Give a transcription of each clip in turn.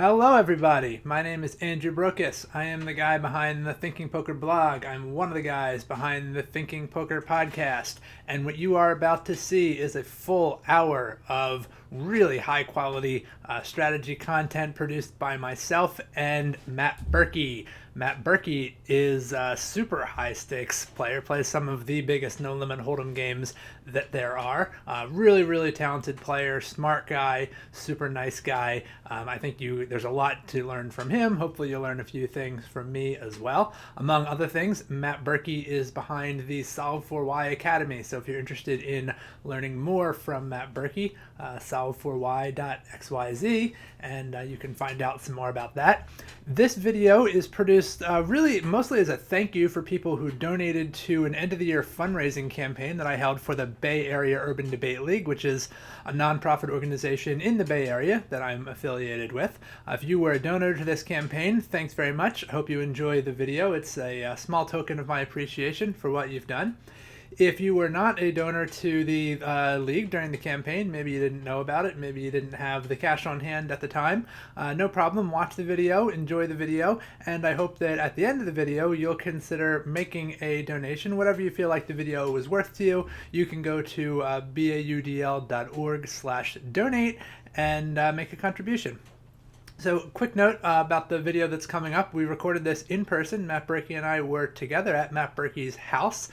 Hello, everybody. My name is Andrew Brokos. I am the guy behind the Thinking Poker blog. I'm one of the guys behind the Thinking Poker podcast. And what you are about to see is a full hour of really high quality strategy content produced by myself and Matt Berkey. Matt Berkey is a super high stakes player, plays some of the biggest no limit hold'em games that there are. Really, really talented player, smart guy, super nice guy. I think there's a lot to learn from him. Hopefully you'll learn a few things from me as well. Among other things, Matt Berkey is behind the Solve4Y Academy. So if you're interested in learning more from Matt Berkey, solve4y.xyz, and you can find out some more about that. This video is produced really mostly as a thank you for people who donated to an end of the year fundraising campaign that I held for the Bay Area Urban Debate League, which is a nonprofit organization in the Bay Area that I'm affiliated with. If you were a donor to this campaign, thanks very much. I hope you enjoy the video. It's a small token of my appreciation for what you've done. If you were not a donor to the league during the campaign, maybe you didn't know about it, maybe you didn't have the cash on hand at the time, no problem. Watch the video, enjoy the video, and I hope that at the end of the video you'll consider making a donation. Whatever you feel like the video was worth to you, you can go to baudl.org/donate and make a contribution. So, quick note about the video that's coming up. We recorded this in person. Matt Berkey and I were together at Matt Berkey's house.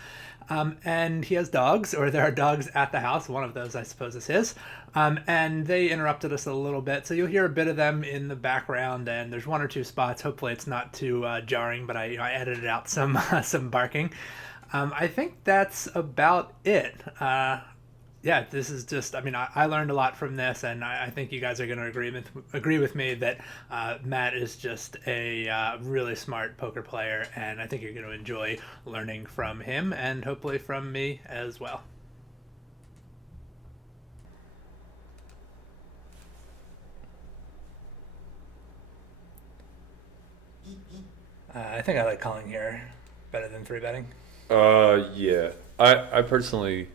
And he has dogs, or there are dogs at the house. One of those, I suppose, is his. And they interrupted us a little bit. So you'll hear a bit of them in the background, and there's one or two spots. Hopefully it's not too jarring, but I edited out some some barking. I think that's about it. Yeah, this is just, I learned a lot from this, and I think you guys are going to agree with me that Matt is just a really smart poker player, and I think you're going to enjoy learning from him and hopefully from me as well. I think I like calling here better than 3-betting. Yeah. I personally...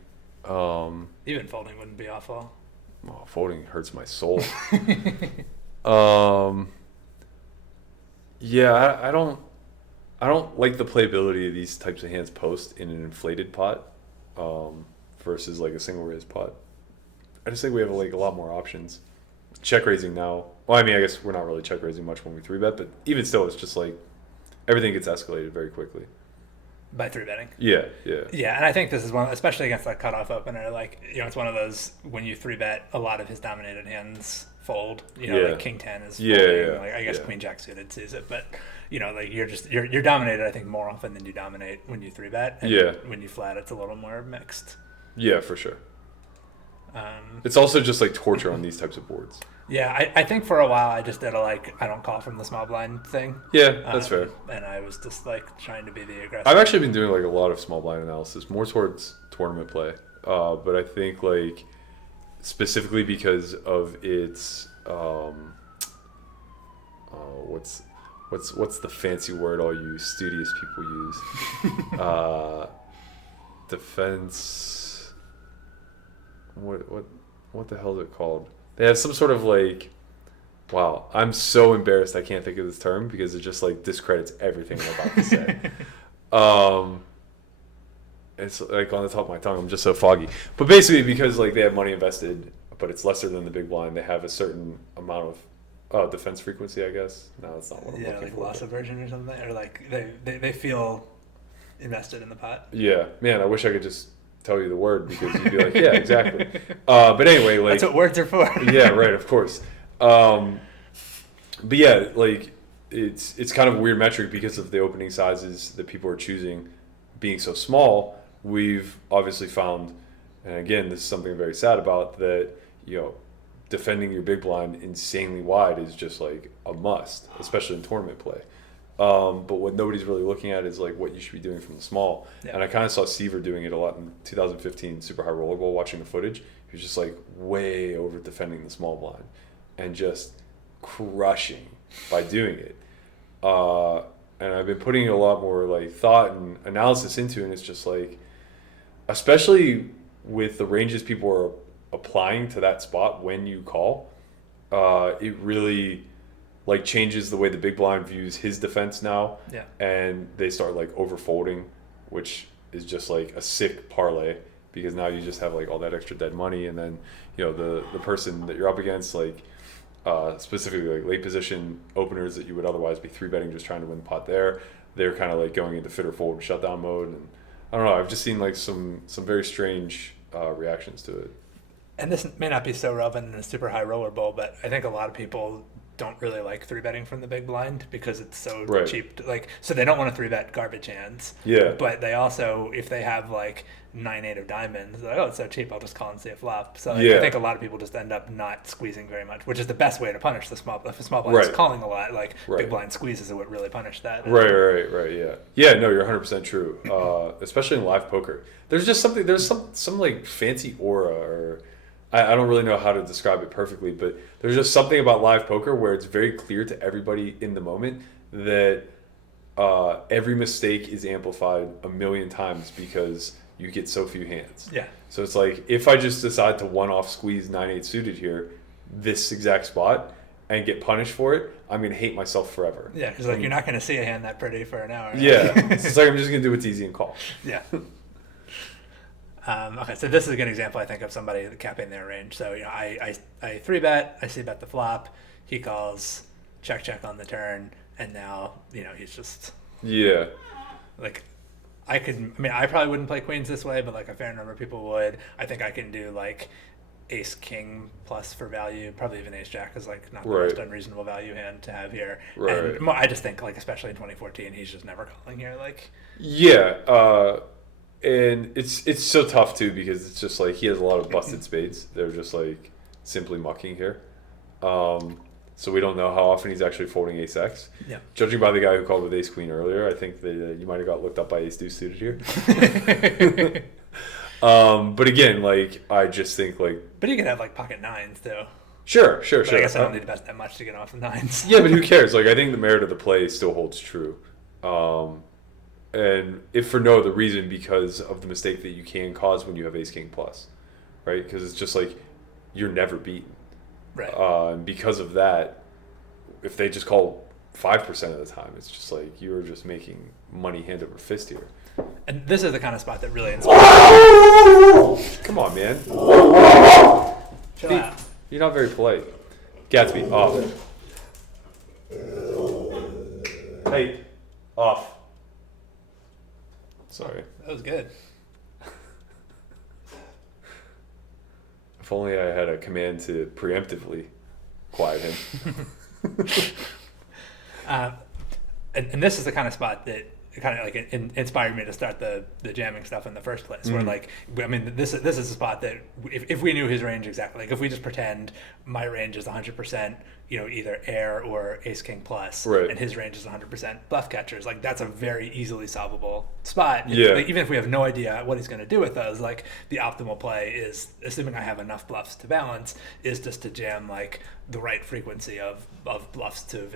Even folding wouldn't be awful. Oh, folding hurts my soul. Yeah, I don't like the playability of these types of hands post in an inflated pot, versus like a single raise pot. I just think we have like a lot more options. Check raising now. Well, I guess we're not really check raising much when we 3-bet, but even still, it's just like everything gets escalated very quickly. By 3-betting. Yeah. Yeah, and I think this is one, especially against that cutoff opener, it's one of those, when you 3-bet, a lot of his dominated hands fold. Like King 10 is folding. Yeah. I guess Queen Jack suited sees it, but, you're dominated, I think, more often than you dominate when you 3-bet. And when you flat, it's a little more mixed. Yeah, for sure. It's also just like torture on these types of boards. Yeah, I think for a while I just did I don't call from the small blind thing. Yeah, that's fair. And I was just trying to be the aggressive. I've actually been doing a lot of small blind analysis, more towards tournament play. But I think specifically because of its what's the fancy word all you studious people use? Defense. What the hell is it called? They have some sort of wow, I'm so embarrassed I can't think of this term because it just discredits everything I'm about to say. It's on the top of my tongue. I'm just so foggy. But basically because they have money invested, but it's lesser than the big blind, they have a certain amount of defense frequency, I guess. No, that's not what I'm looking for. Loss aversion or something, or they feel invested in the pot. Yeah, man, I wish I could just tell you the word because you'd be like, yeah, exactly. But anyway, that's what words are for. Yeah, right, of course. But yeah, it's kind of a weird metric because of the opening sizes that people are choosing being so small. We've obviously found, and again, this is something very sad about, that defending your big blind insanely wide is just a must, especially in tournament play. But what nobody's really looking at is what you should be doing from the small. Yeah. And I kind of saw Seaver doing it a lot in 2015 Super High Rollerball, watching the footage. He was just way over defending the small blind and just crushing by doing it. And I've been putting a lot more thought and analysis into it, and it's just especially with the ranges people are applying to that spot when you call, it really like changes the way the big blind views his defense now. Yeah. And they start like overfolding, which is just like a sick parlay because now you just have like all that extra dead money, and then the person that you're up against, like specifically like late position openers that you would otherwise be 3-betting just trying to win the pot there, they're kind of like going into fit or fold shutdown mode. And I don't know, I've just seen like some very strange reactions to it. And this may not be so relevant in a super high roller bowl, but I think a lot of people don't really like 3-betting from the big blind because it's so cheap. So they don't want to 3-bet garbage hands. Yeah. But they also, if they have like 9-8 of diamonds, they're like, oh, it's so cheap, I'll just call and see a flop. So I think a lot of people just end up not squeezing very much, which is the best way to punish the small. If a small blind is calling a lot, big blind squeezes it would really punish that. Right. Yeah. No, you're 100% true. Especially in live poker, there's just something. There's some like fancy aura, or I don't really know how to describe it perfectly, but there's just something about live poker where it's very clear to everybody in the moment that every mistake is amplified a million times because you get so few hands. Yeah. So it's like, if I just decide to one-off squeeze 9-8 suited here, this exact spot, and get punished for it, I'm going to hate myself forever. Yeah, because you're not going to see a hand that pretty for an hour. Right? Yeah. So it's like, I'm just going to do what's easy and call. Yeah. Okay, so this is a good example, I think, of somebody capping their range. So, I 3-bet, I c-bet the flop, he calls, check on the turn, and now, he's just... Yeah. Like, I probably wouldn't play queens this way, but, like, a fair number of people would. I think I can do, like, ace-king plus for value, probably even ace-jack is, like, not the most unreasonable value hand to have here. Right. And I just think, like, especially in 2014, he's just never calling here, like... Yeah, and it's so tough too because it's just like he has a lot of busted spades. They're just like simply mucking here. So we don't know how often he's actually folding ace X. Yeah. Judging by the guy who called with ace queen earlier, I think that you might have got looked up by ace deuce suited here. But again, like I just think like. But you can have like pocket nines too. Sure. I guess I don't need to bet that much to get off the nines. Yeah, but who cares? Like I think the merit of the play still holds true. And if for no other reason, because of the mistake that you can cause when you have ace king plus, right? Because it's just like you're never beaten, right? And because of that, if they just call 5% of the time, it's just like you're just making money hand over fist here. And this is the kind of spot that really inspires. Come on, man. Chill out. You're not very polite. Gatsby, off. Hey, off. Sorry. That was good. If only I had a command to preemptively quiet him. And this is the kind of spot that kind of like inspired me to start the jamming stuff in the first place. Where like, I mean, this is a spot that if we knew his range exactly, like if we just pretend my range is 100%, either air or ace king plus, and his range is 100% bluff catchers, like that's a very easily solvable spot. Like, even if we have no idea what he's going to do with those, like the optimal play is, assuming I have enough bluffs to balance, is just to jam like the right frequency of bluffs to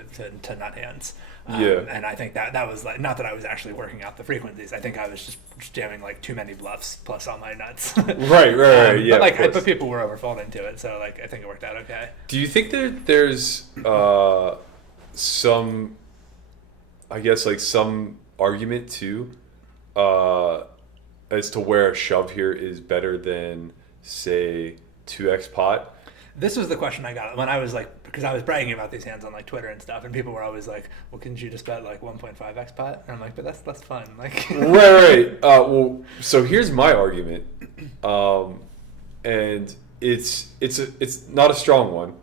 nut hands. And I think that was like, not that I was actually working out the frequencies. I think I was just jamming like too many bluffs plus all my nuts. Right. Yeah. But people were overfolding to it, so like I think it worked out okay. Do you think there's some, I guess like some argument too, as to where a shove here is better than say 2x pot? This was the question I got when I was like, because I was bragging about these hands on like Twitter and stuff, and people were always like, "Well, couldn't you just bet like 1.5x pot?" And I'm like, "But that's fun." Like, right. Well, so here's my argument, and it's not a strong one,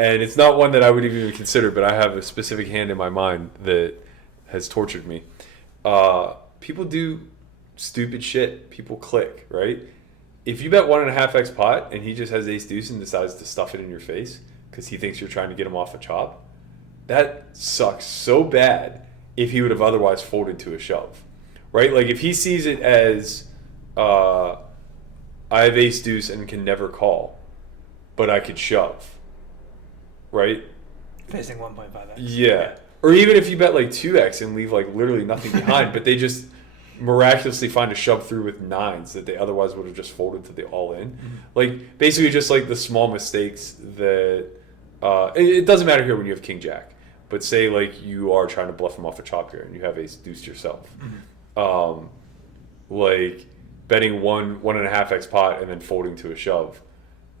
and it's not one that I would even consider. But I have a specific hand in my mind that has tortured me. People do stupid shit. People click, right? If you bet 1.5x pot and he just has ace deuce and decides to stuff it in your face because he thinks you're trying to get him off a chop, that sucks so bad if he would have otherwise folded to a shove, right? Like if he sees it as I have ace deuce and can never call, but I could shove, right? Facing 1.5x. Yeah. Or even if you bet like 2x and leave like literally nothing behind, but they just miraculously find a shove through with nines that they otherwise would have just folded to the all in. Like basically just like the small mistakes that it doesn't matter here when you have king jack, but say like you are trying to bluff him off a chop here and you have ace deuce yourself. Like betting 1.5x pot and then folding to a shove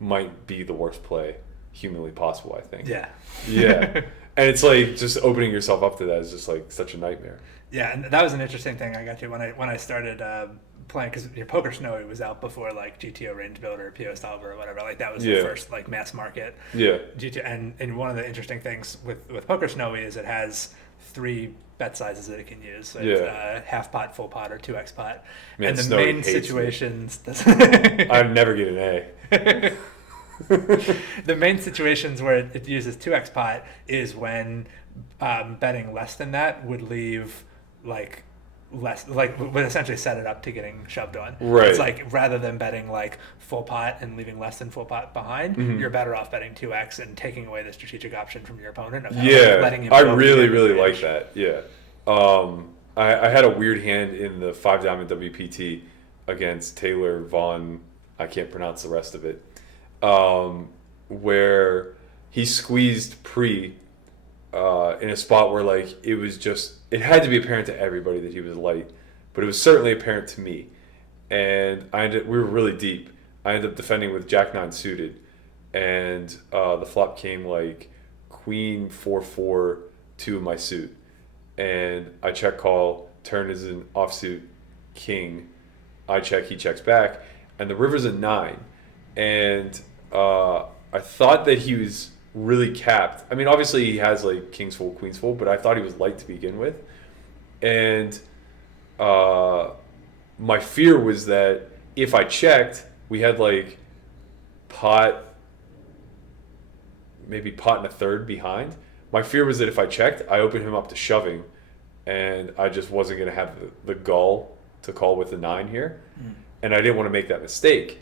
might be the worst play humanly possible, I think. Yeah. Yeah. And it's like just opening yourself up to that is just like such a nightmare. Yeah, and that was an interesting thing I got to when I started playing, because Poker Snowy was out before like GTO Range Builder, PO Solver, or whatever. Like that was the first like mass market. Yeah. GTO, and one of the interesting things with Poker Snowy is it has 3 bet sizes that it can use. So it's half pot, full pot, or 2x pot. Man, and the Snowy main hates situations. I'd never get an A. The main situations where it uses 2x pot is when betting less than that would leave like less, like would essentially set it up to getting shoved on. Right. It's like rather than betting like full pot and leaving less than full pot behind, you're better off betting 2x and taking away the strategic option from your opponent. Of letting him I really like that. Yeah. I had a weird hand in the 5 Diamond WPT against Taylor Vaughn. I can't pronounce the rest of it. Where he squeezed pre in a spot where like it had to be apparent to everybody that he was light, but it was certainly apparent to me. And we were really deep. I ended up defending with Jack 9 suited, and the flop came like Queen 4-4, 2 of my suit, and I check call. Turn is an offsuit king. I check, he checks back, and the river's a 9. And I thought that he was really capped. I mean, obviously he has like kings full, queens full, but I thought he was light to begin with. And my fear was that if I checked, we had like maybe pot and a third behind. My fear was that if I checked, I opened him up to shoving, and I just wasn't going to have the gall to call with the 9 here. And I didn't want to make that mistake.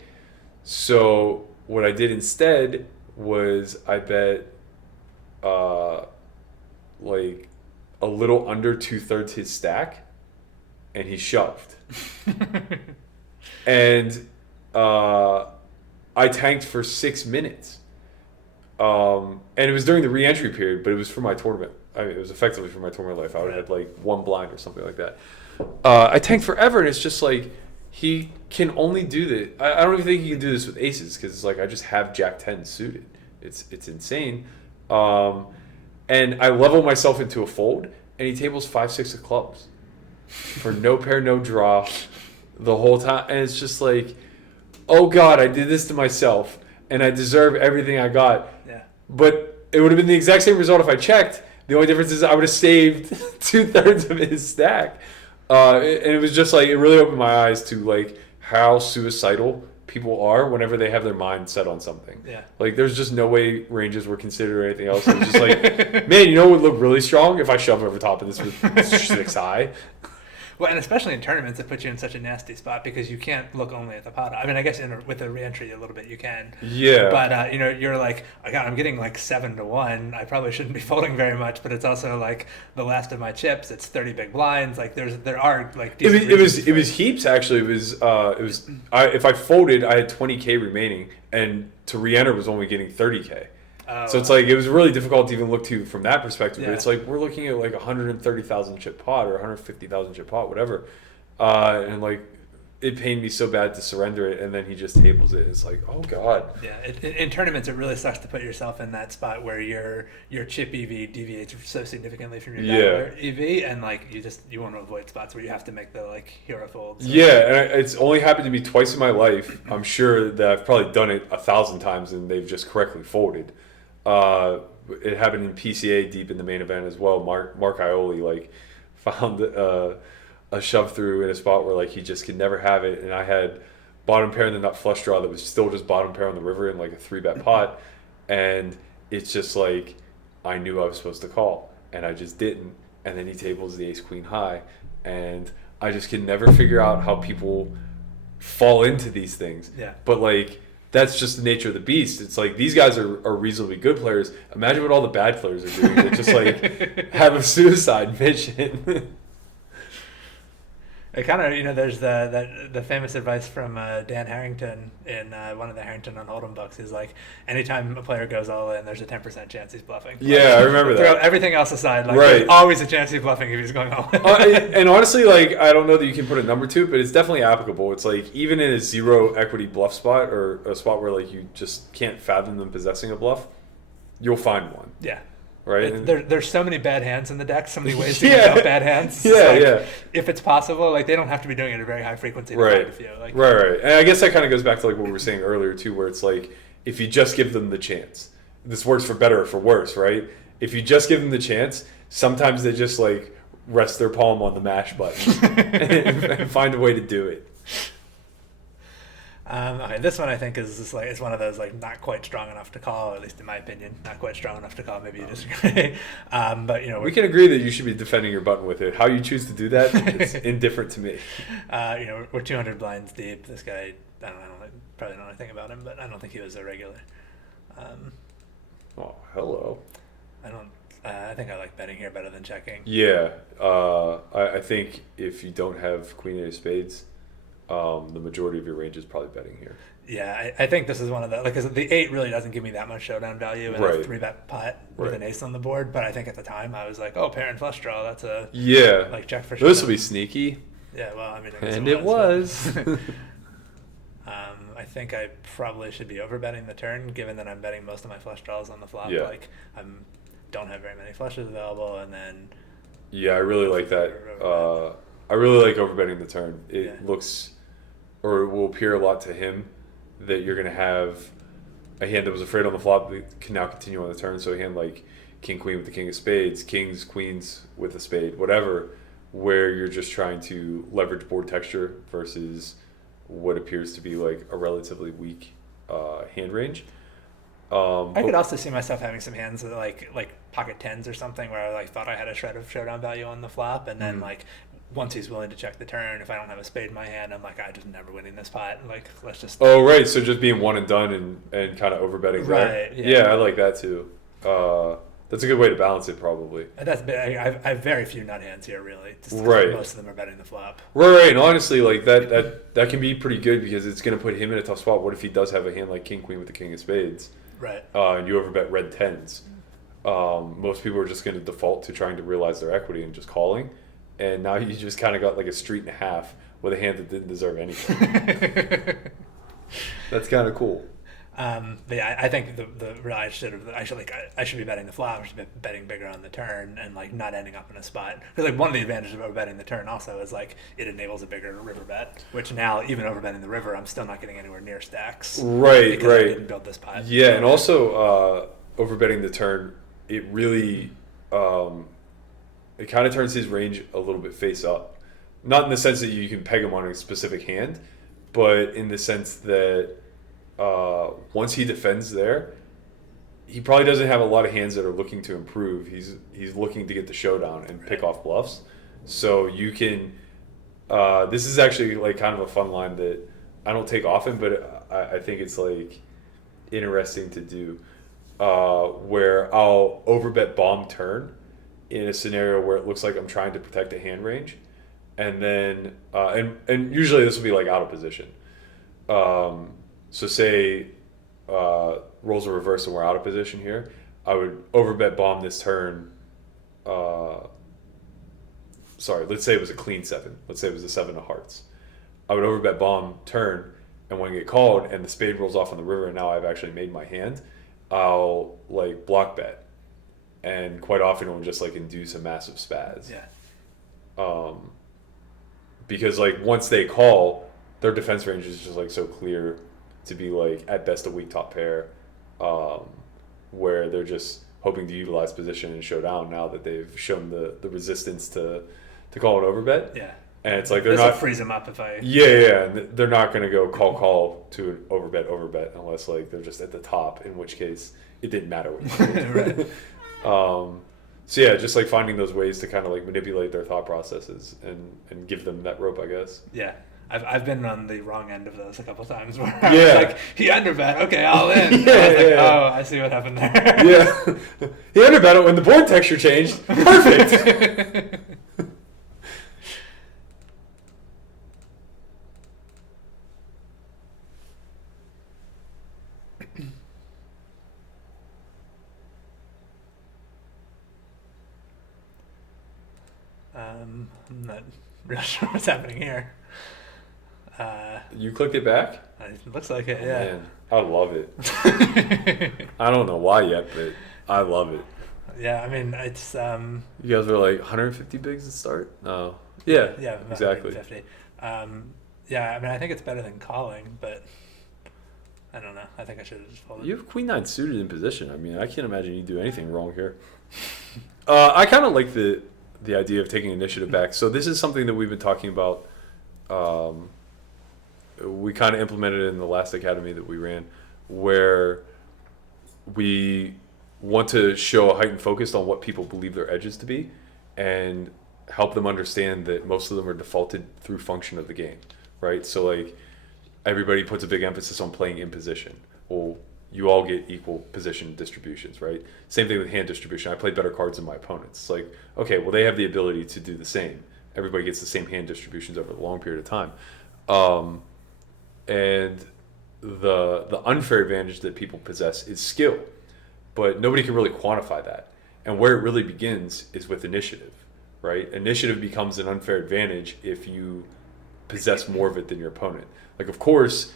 So what I did instead was I bet like a little under 2/3 his stack, and he shoved. And I tanked for 6 minutes. And it was during the re-entry period, but it was for my tournament. I mean, it was effectively for my tournament life. I would have had like 1 blind or something like that. I tanked forever, and it's just like, he can only do this. I don't even think he can do this with aces, because it's like I just have Jack 10 suited. It's insane. And I level myself into a fold, and he tables 5-6 of clubs for no pair, no draw the whole time. And it's just like, oh God, I did this to myself, and I deserve everything I got. Yeah. But it would have been the exact same result if I checked. The only difference is I would have saved 2/3 of his stack. And it was just like, it really opened my eyes to like how suicidal people are whenever they have their mind set on something. Yeah. Like there's just no way ranges were considered or anything else. It was just like, man, you know what would look really strong if I shove over top of this with 6 high. Well, and especially in tournaments, it puts you in such a nasty spot because you can't look only at the pot. I mean, I guess with a reentry a little bit you can. Yeah. But you're like, oh God, I'm getting like 7-1. I probably shouldn't be folding very much, but it's also like the last of my chips. It's 30 big blinds. Like there are like. It was heaps actually. If I folded, I had 20K remaining, and to re-enter was only getting 30K. Oh, so it's like it was really difficult to even look to from that perspective. Yeah. But it's like we're looking at like 130,000 chip pot or 150,000 chip pot, whatever. And like it pained me so bad to surrender it, and then he just tables it. It's like, oh God. Yeah, in tournaments, it really sucks to put yourself in that spot where your chip EV deviates so significantly from your dollar EV, and like you want to avoid spots where you have to make the like hero folds. Yeah, and it's only happened to me twice in my life. I'm sure that I've probably done it 1,000 times, and they've just correctly folded. It happened in PCA deep in the main event as well. Mark Ioli like found a shove through in a spot where like he just could never have it, and I had bottom pair in the nut flush draw that was still just bottom pair on the river in like a 3-bet pot, and it's just like I knew I was supposed to call, and I just didn't, and then he tables the ace queen high, and I just can never figure out how people fall into these things. Yeah. But like that's just the nature of the beast. It's like these guys are reasonably good players. Imagine what all the bad players are doing. They just like have a suicide mission. It kind of, there's the famous advice from Dan Harrington in one of the Harrington on Hold'em books. Is like, anytime a player goes all in, there's a 10% chance he's bluffing. Yeah, I remember that. Throw everything else aside, like there's always a chance he's bluffing if he's going all in. And honestly, like, I don't know that you can put a number to it, but it's definitely applicable. It's like, even in a zero equity bluff spot, or a spot where like you just can't fathom them possessing a bluff, you'll find one. Yeah. Right. There's so many bad hands in the deck, so many ways to get out bad hands. Yeah. If it's possible, like, they don't have to be doing it at a very high frequency. Right. Like, right. And I guess that kind of goes back to like what we were saying earlier too, where it's like, if you just give them the chance, this works for better or for worse, right? If you just give them the chance, sometimes they just like rest their palm on the mash button and find a way to do it. Okay, this one I think is just like, it's one of those like not quite strong enough to call, at least in my opinion, not quite strong enough to call. Maybe you disagree, but we can agree that you should be defending your button with it. How you choose to do that, it's indifferent to me. We're 200 blinds deep. This guy, I don't know, probably don't know anything about him, but I don't think he was a regular. Oh, hello. I think I like betting here better than checking. Yeah, I think if you don't have Queen Eight of Spades, the majority of your range is probably betting here. Yeah, I think this is one of the, like, 'cause the 8 really doesn't give me that much showdown value in a 3-bet pot with an ace on the board. But I think at the time I was like, oh, pair and flush draw, that's a like check for sure. This will be sneaky. Yeah, well, I mean, and it was. I think I probably should be overbetting the turn, given that I'm betting most of my flush draws on the flop. Yeah. Like, don't have very many flushes available, and then. Yeah, I really like that. I really like overbetting the turn. It looks, or it will appear a lot to him, that you're going to have a hand that was afraid on the flop that can now continue on the turn. So a hand like King Queen with the King of Spades, Kings Queens with a spade, whatever, where you're just trying to leverage board texture versus what appears to be like a relatively weak hand range. I could also see myself having some hands that like pocket tens or something, where I like thought I had a shred of showdown value on the flop, and then like once he's willing to check the turn, if I don't have a spade in my hand, I'm like, I just never winning this pot. Like, let's just. Oh right, so just being one and done and kind of overbetting. Right. There. Yeah, I like that too. That's a good way to balance it, probably. I have very few nut hands here, really. Right. Most of them are betting the flop. Right. And honestly, like that can be pretty good, because it's going to put him in a tough spot. What if he does have a hand like King Queen with the King of Spades? Right. And you overbet red tens. Most people are just going to default to trying to realize their equity and just calling. And now you just kind of got like a street and a half with a hand that didn't deserve anything. That's kind of cool. But yeah, I think I should be betting the flop. I should be betting bigger on the turn and like not ending up in a spot. Because like one of the advantages of betting the turn also is like it enables a bigger river bet. Which now, even overbetting the river, I'm still not getting anywhere near stacks. Right. Because I didn't build this pot. Yeah, and also overbetting the turn, it really it kind of turns his range a little bit face up. Not in the sense that you can peg him on a specific hand, but in the sense that once he defends there, he probably doesn't have a lot of hands that are looking to improve. He's looking to get the showdown and pick off bluffs. So you can. This is actually like kind of a fun line that I don't take often, but I think it's like interesting to do. Where I'll overbet bomb turn in a scenario where it looks like I'm trying to protect a hand range, and then and usually this will be like out of position. So say rolls are reversed and we're out of position here, I would overbet bomb this turn. Sorry, let's say it was a clean 7. Let's say it was a 7 of hearts. I would overbet bomb turn, and when I get called and the spade rolls off on the river and now I've actually made my hand, I'll like block bet. And quite often it will just like induce a massive spaz. Yeah. Because like once they call, their defense range is just like so clear to be like at best a weak top pair, where they're just hoping to utilize position and show down now that they've shown the resistance to call an overbet. Yeah. And it's like they're this not will freeze them up if I. Yeah, and they're not going to go call to an overbet unless like they're just at the top, in which case it didn't matter what you did. Right. So yeah, just like finding those ways to kind of like manipulate their thought processes and give them that rope, I guess. Yeah. I've been on the wrong end of those a couple times where I was like, he underbet, okay, all in. Oh, I see what happened there. Yeah. He underbet it when the board texture changed. Perfect. I'm not really sure what's happening here. You clicked it back? It looks like it, Oh, yeah. man, I love it. I don't know why yet, but I love it. Yeah, I mean, it's... You guys were like 150 bigs to start? No. Yeah, yeah, exactly. 150. Yeah, I mean, I think it's better than calling, but I don't know. I think I should have just folded. You have queen nine suited in position. I mean, I can't imagine you do anything wrong here. I kind of like the idea of taking initiative back. So this is something that we've been talking about. We kind of implemented it in the last academy that we ran, where we want to show a heightened focus on what people believe their edges to be, and help them understand that most of them are defaulted through function of the game, right? So like everybody puts a big emphasis on playing in position. Well, you all get equal position distributions, right? Same thing with hand distribution. I played better cards than my opponents. It's like, okay, well, they have the ability to do the same. Everybody gets the same hand distributions over a long period of time. And the unfair advantage that people possess is skill, but nobody can really quantify that. And where it really begins is with initiative, right? Initiative becomes an unfair advantage if you possess more of it than your opponent. Like, of course,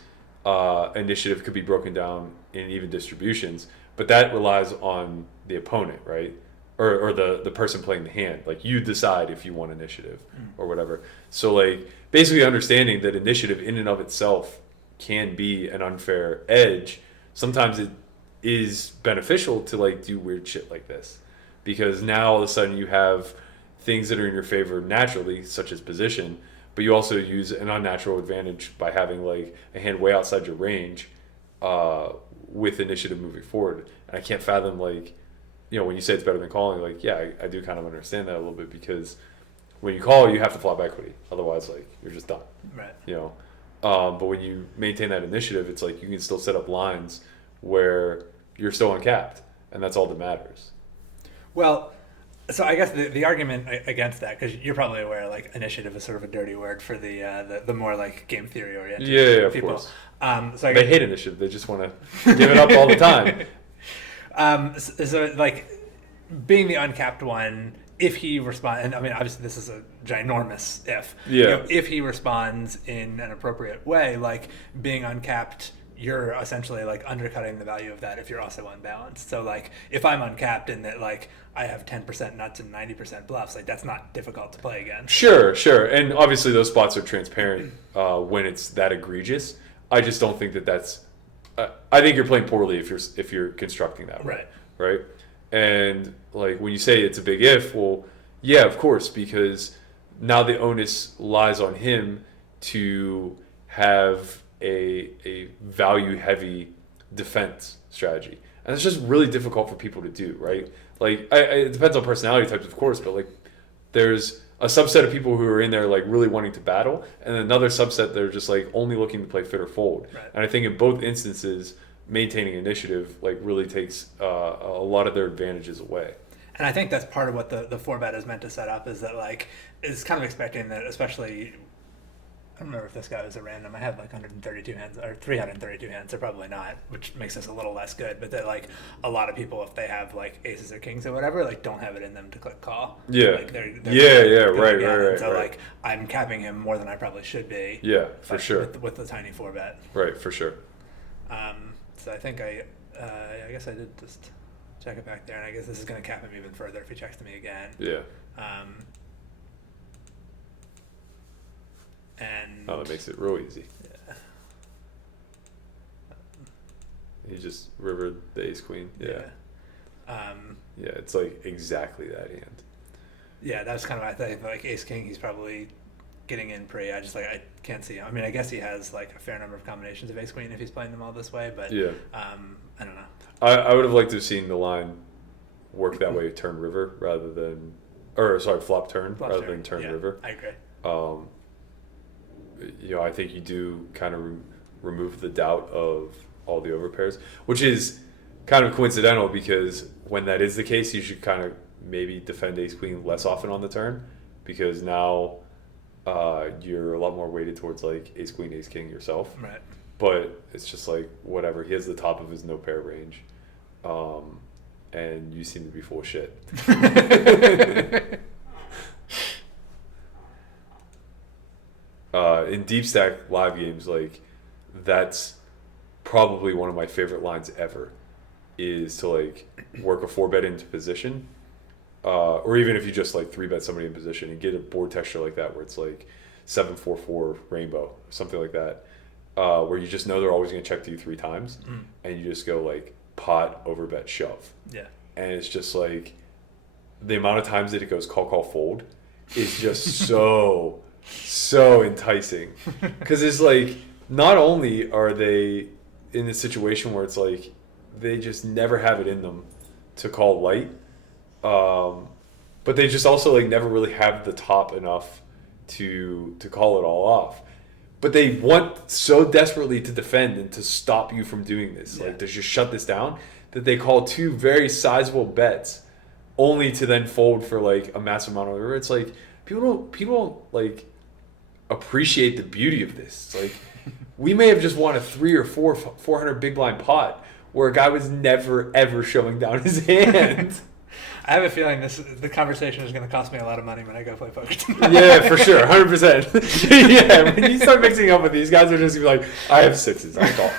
initiative could be broken down in even distributions, but that relies on the opponent, right? Or the person playing the hand. Like, you decide if you want initiative or whatever. So, like, basically understanding that initiative in and of itself can be an unfair edge. Sometimes it is beneficial to, like, do weird shit like this. Because now all of a sudden you have things that are in your favor naturally, such as position, but you also use an unnatural advantage by having, like, a hand way outside your range with initiative moving forward. And I can't fathom, like, you know, when you say it's better than calling, like, yeah, I do kind of understand that a little bit, because when you call, you have to flop equity. Otherwise, like, you're just done. Right. You know? But when you maintain that initiative, it's like you can still set up lines where you're still uncapped, and that's all that matters. Well, so I guess the argument against that, because you're probably aware, like, initiative is sort of a dirty word for the more, like, game theory oriented Yeah, people. of course. So They hate initiative. They just want to give it up all the time. So, like, being the uncapped one, if he responds, and I mean, obviously this is a ginormous if. Yeah. You know, if he responds in an appropriate way, like, being uncapped, you're essentially, like, undercutting the value of that if you're also unbalanced. So, like, if I'm uncapped and that, like, I have 10% nuts and 90% bluffs, like, that's not difficult to play against. Sure. And obviously those spots are transparent when it's that egregious. I just don't think that that's... I think you're playing poorly if you're constructing that way. Right? And, like, when you say it's a big if, well, yeah, of course, because now the onus lies on him to have a value-heavy defense strategy. And it's just really difficult for people to do, right? Like, it depends on personality types, of course, but, like, there's a subset of people who are in there, like, really wanting to battle, and another subset that are just, like, only looking to play fit or fold. Right. And I think in both instances, maintaining initiative, like, really takes a lot of their advantages away. And I think that's part of what the 4-bet is meant to set up, is that, like, is kind of expecting that, especially... I don't remember if this guy was a random. I had like 132 hands or 332 hands. They're probably not, which makes us a little less good. But that, like, a lot of people, if they have like aces or kings or whatever, like, don't have it in them to click call. Yeah. Like, they're right. So like, I'm capping him more than I probably should be. Yeah, for sure. With the tiny 4-bet. Right, for sure. So I think I guess I did just check it back there, and I guess this is going to cap him even further if he checks to me again. Yeah. And that makes it real easy. Yeah. He just rivered the ace queen. Yeah. Yeah, it's like exactly that hand. Yeah, that's kind of what I think. Like, ace king, he's probably getting in pre. I can't see him. I mean, I guess he has like a fair number of combinations of ace queen if he's playing them all this way. But yeah, I don't know. I would have liked to have seen the line work that way, turn river rather than, flop turn rather than turn river. I agree. I think you do kind of remove the doubt of all the overpairs, which is kind of coincidental, because when that is the case, you should kind of maybe defend ace queen less often on the turn, because now you're a lot more weighted towards like ace queen, ace king yourself. Right. But it's just like, whatever. He has the top of his no pair range, and you seem to be full of shit. in deep stack live games, like that's probably one of my favorite lines ever, is to like work a 4-bet into position, or even if you just like 3-bet somebody in position and get a board texture like that where it's like 7-4-4 rainbow, something like that, where you just know they're always going to check to you 3 times, and you just go like pot, overbet, shove. Yeah. And it's just like the amount of times that it goes call, fold is just so enticing, because it's like not only are they in this situation where it's like they just never have it in them to call light, but they just also like never really have the top enough to call it all off. But they want so desperately to defend and to stop you from doing this, like to just shut this down, that they call 2 very sizable bets, only to then fold for like a massive amount of river. It's like people don't like appreciate the beauty of this. It's like we may have just won a 3 or 400 big blind pot where a guy was never ever showing down his hand. I have a feeling the conversation is going to cost me a lot of money when I go play poker tonight. Yeah, for sure, 100%. Yeah, when you start mixing up with these guys, are just gonna be like, I have 6s, I call.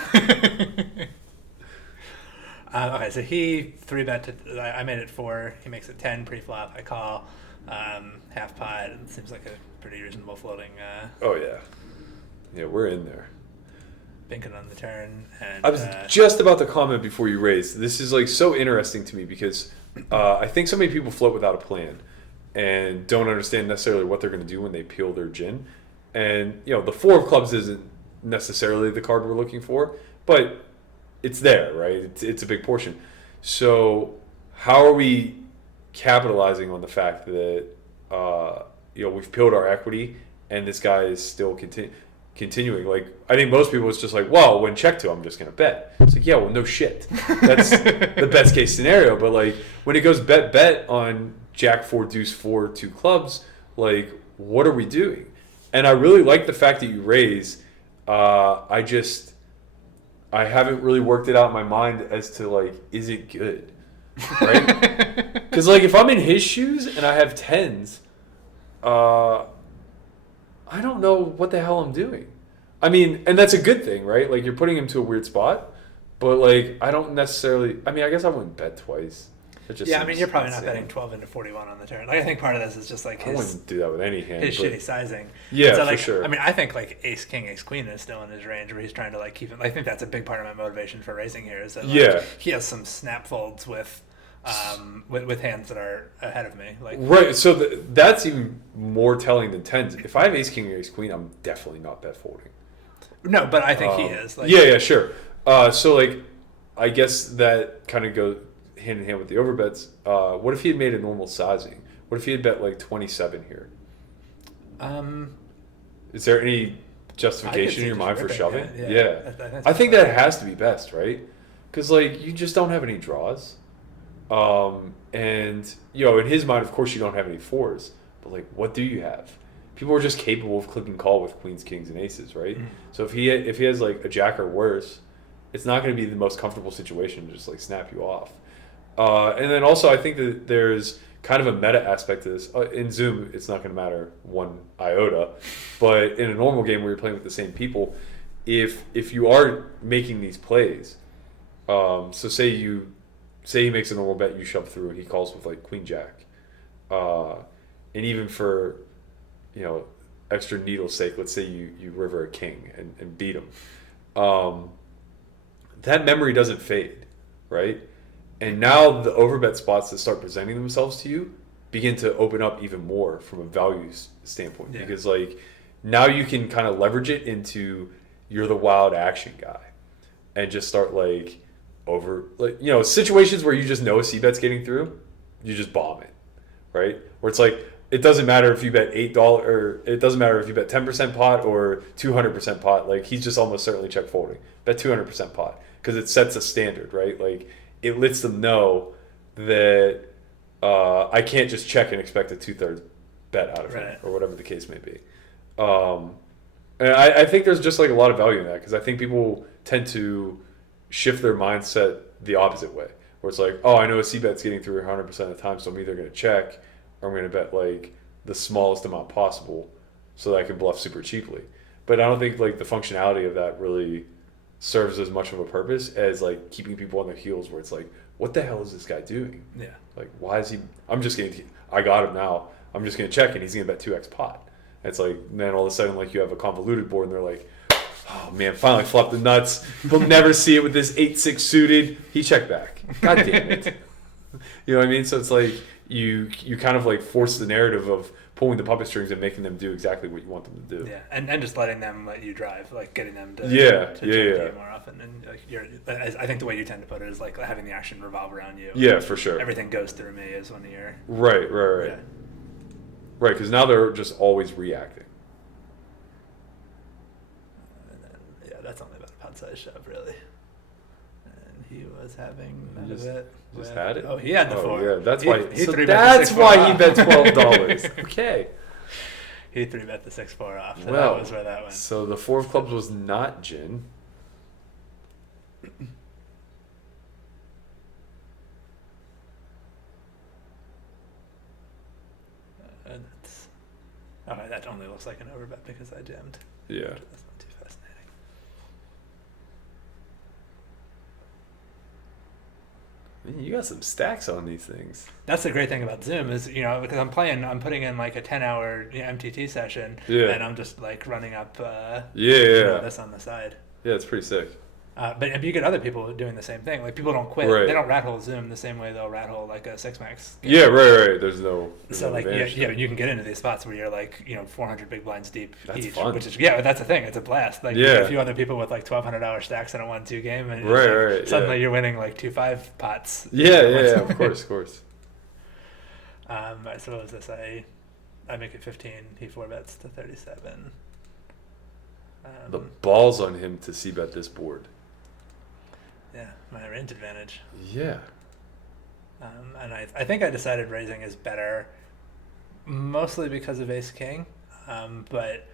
Okay, so he 3-bet to. I made it 4. He makes it 10 pre-flop. I call half pot. It seems like a pretty reasonable floating. Oh yeah, we're in there. Binking on the turn. And I was just about to comment before you raised. This is like so interesting to me because I think so many people float without a plan and don't understand necessarily what they're going to do when they peel their gin. And the 4 of clubs isn't necessarily the card we're looking for, but it's there, right? It's a big portion. So how are we capitalizing on the fact that we've peeled our equity and this guy is still continuing? Like, I think most people, it's just like, well, when check to, I'm just going to bet. It's like, yeah, well, no shit. That's the best case scenario. But like when it goes bet on Jack 4, Deuce 4, 2 clubs, like what are we doing? And I really like the fact that you raise. I haven't really worked it out in my mind as to like, is it good, right? Because like if I'm in his shoes and I have 10s, I don't know what the hell I'm doing. I mean, and that's a good thing, right? Like you're putting him to a weird spot, but like I don't necessarily. I mean, I guess I wouldn't bet twice. Yeah, I mean, you're probably not betting 12 into 41 on the turn. Like I think part of this is just like I wouldn't do that with any hand. His shitty sizing. Yeah, so, like, for sure. I mean, I think like Ace King, Ace Queen is still in his range where he's trying to like keep him. I think that's a big part of my motivation for raising here is that like, he has some snap folds with hands that are ahead of me. Like right, so that's even more telling than 10s. If I have Ace King or Ace Queen, I'm definitely not bet folding. No, but I think he is. Like, yeah, sure. So like, I guess that kind of goes hand in hand with the overbets. What if he had made a normal sizing? What if he had bet like 27 here? Is there any justification in your mind for shoving? Yeah. I think that has to be best, right? Because like you just don't have any draws. And in his mind, of course, you don't have any 4s, but like, what do you have? People are just capable of clicking call with queens, kings, and aces, right? Mm-hmm. So if he has like a jack or worse, it's not going to be the most comfortable situation to just like snap you off. And then also, I think that there's kind of a meta aspect to this. In Zoom, it's not going to matter 1 iota, but in a normal game where you're playing with the same people, if you are making these plays, so say he makes a normal bet, you shove through, he calls with like queen jack, and even for extra needle's sake, let's say you river a king and beat him, that memory doesn't fade, right? And now the overbet spots that start presenting themselves to you begin to open up even more from a value standpoint, because like now you can kind of leverage it into you're the wild action guy and just start like situations where you just know a c-bet's getting through, you just bomb it, right? Where it's like it doesn't matter if you bet $8 or it doesn't matter if you bet 10% pot or 200% pot, like he's just almost certainly check folding. Bet 200% pot because it sets a standard, right? Like it lets them know that I can't just check and expect a 2/3 bet out of him, or whatever the case may be. And I think there's just like a lot of value in that, because I think people tend to shift their mindset the opposite way, where it's like, oh, I know a c-bet's getting through 100% of the time, so I'm either going to check or I'm going to bet like the smallest amount possible so that I can bluff super cheaply. But I don't think like the functionality of that really serves as much of a purpose as like keeping people on their heels, where it's like, what the hell is this guy doing? Yeah. Like, why is he? I got him now. I'm just gonna check, and he's gonna bet 2x pot. And it's like, then all of a sudden, like you have a convoluted board, and they're like, oh man, finally flopped the nuts. He'll never see it with this 8-6 suited. He checked back. God damn it. You know what I mean? So it's like you kind of like force the narrative of pulling the puppet strings and making them do exactly what you want them to do. Yeah, and just letting them let you drive, like getting them to check you more often. And like I think the way you tend to put it is like having the action revolve around you. Yeah, for sure. Everything goes through me is one of your right. Yeah. Right, because now they're just always reacting. And then, that's only about a pot size shove, really. And he was having none of it. Just had it. Oh, he had the 4. Yeah, that's why. He So 3-bet that's the 6-4 why he off. bet $12. Okay. He 3-bet the 6-4 off. So Well, that was where that went. so the 4 of clubs was not gin. That only looks like an overbet because I jammed. Yeah. That's not too fascinating. Man, you got some stacks on these things. That's the great thing about Zoom is, because I'm putting in like a 10-hour MTT session, Yeah. and I'm just like running up Yeah. this on the side. Yeah, it's pretty sick. But you get other people doing the same thing. Like people don't quit. Right. They don't rat hole Zoom the same way they'll rat hole like a 6-max. Yeah, right. There's no advantage to it. You can get into these spots where you're like 400 big blinds deep That's each, fun. which is that's the thing. It's a blast. Like you get a few other people with like 1,200-hour stacks in a 1-2 game, and suddenly you're winning like 2-5 pots. Yeah, of course. So what was this? I make it 15. He 4-bets to 37. The balls on him to c-bet this board. Yeah, my range advantage. Yeah. And I think I decided raising is better, mostly because of Ace King. But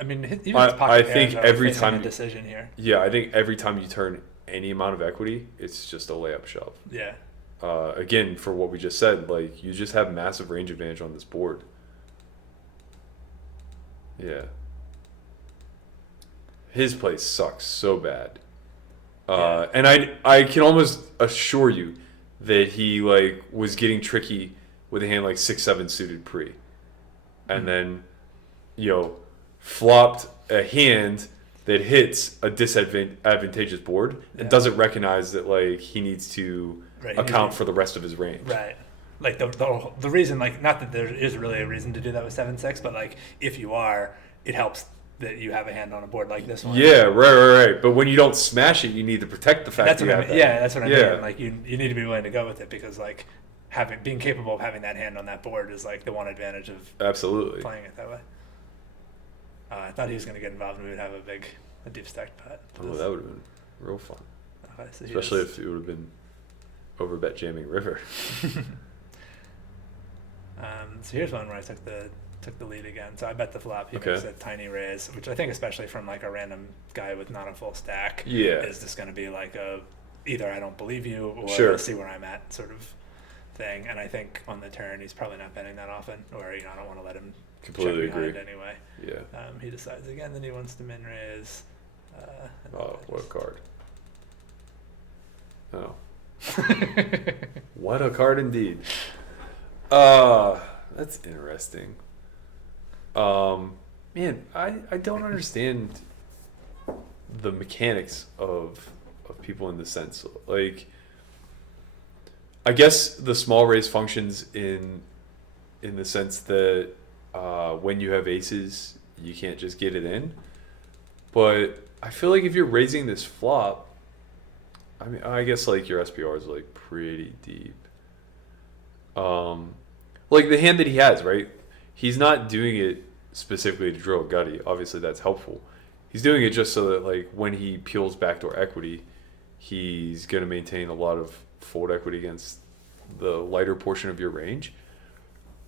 I mean, even his pocket I think pairs are every facing time a decision here. Yeah, I think every time you turn any amount of equity, it's just a layup shove. Yeah. Again, for what we just said, like you just have massive range advantage on this board. Yeah. His play sucks so bad. And I can almost assure you that he like was getting tricky with a hand like 6-7 suited pre, and then flopped a hand that hits a disadvantageous board and doesn't recognize that like he needs to account for the rest of his range. Right. Like the reason, like not that there is really a reason to do that with 7-6, but like if you are, it helps that you have a hand on a board like this one. Yeah, right. But when you don't smash it, you need to protect the fact that's that what you I have mean. that. Yeah, that's what I mean. Like you need to be willing to go with it because like being capable of having that hand on that board is like the one advantage of absolutely playing it that way. I thought he was going to get involved and we would have a deep stacked pot. Oh, that would have been real fun. Okay, so especially if it would have been overbet jamming river. So here's one where I took the lead again. So I bet the flop. He makes a tiny raise, which I think, especially from like a random guy with not a full stack, is just going to be like either I don't believe you or see where I'm at sort of thing. And I think on the turn he's probably not betting that often, or I don't want to let him completely check behind agree anyway. Yeah. He decides again that he wants to min raise. What a card! Oh, what a card indeed. That's interesting. Man, I don't understand the mechanics of people in this sense. Like, I guess the small raise functions in the sense that when you have aces, you can't just get it in. But I feel like if you're raising this flop, I mean, I guess like your SPR is like pretty deep. Like the hand that he has, right? He's not doing it specifically to drill a gutty. Obviously, that's helpful. He's doing it just so that like when he peels backdoor equity, he's going to maintain a lot of fold equity against the lighter portion of your range.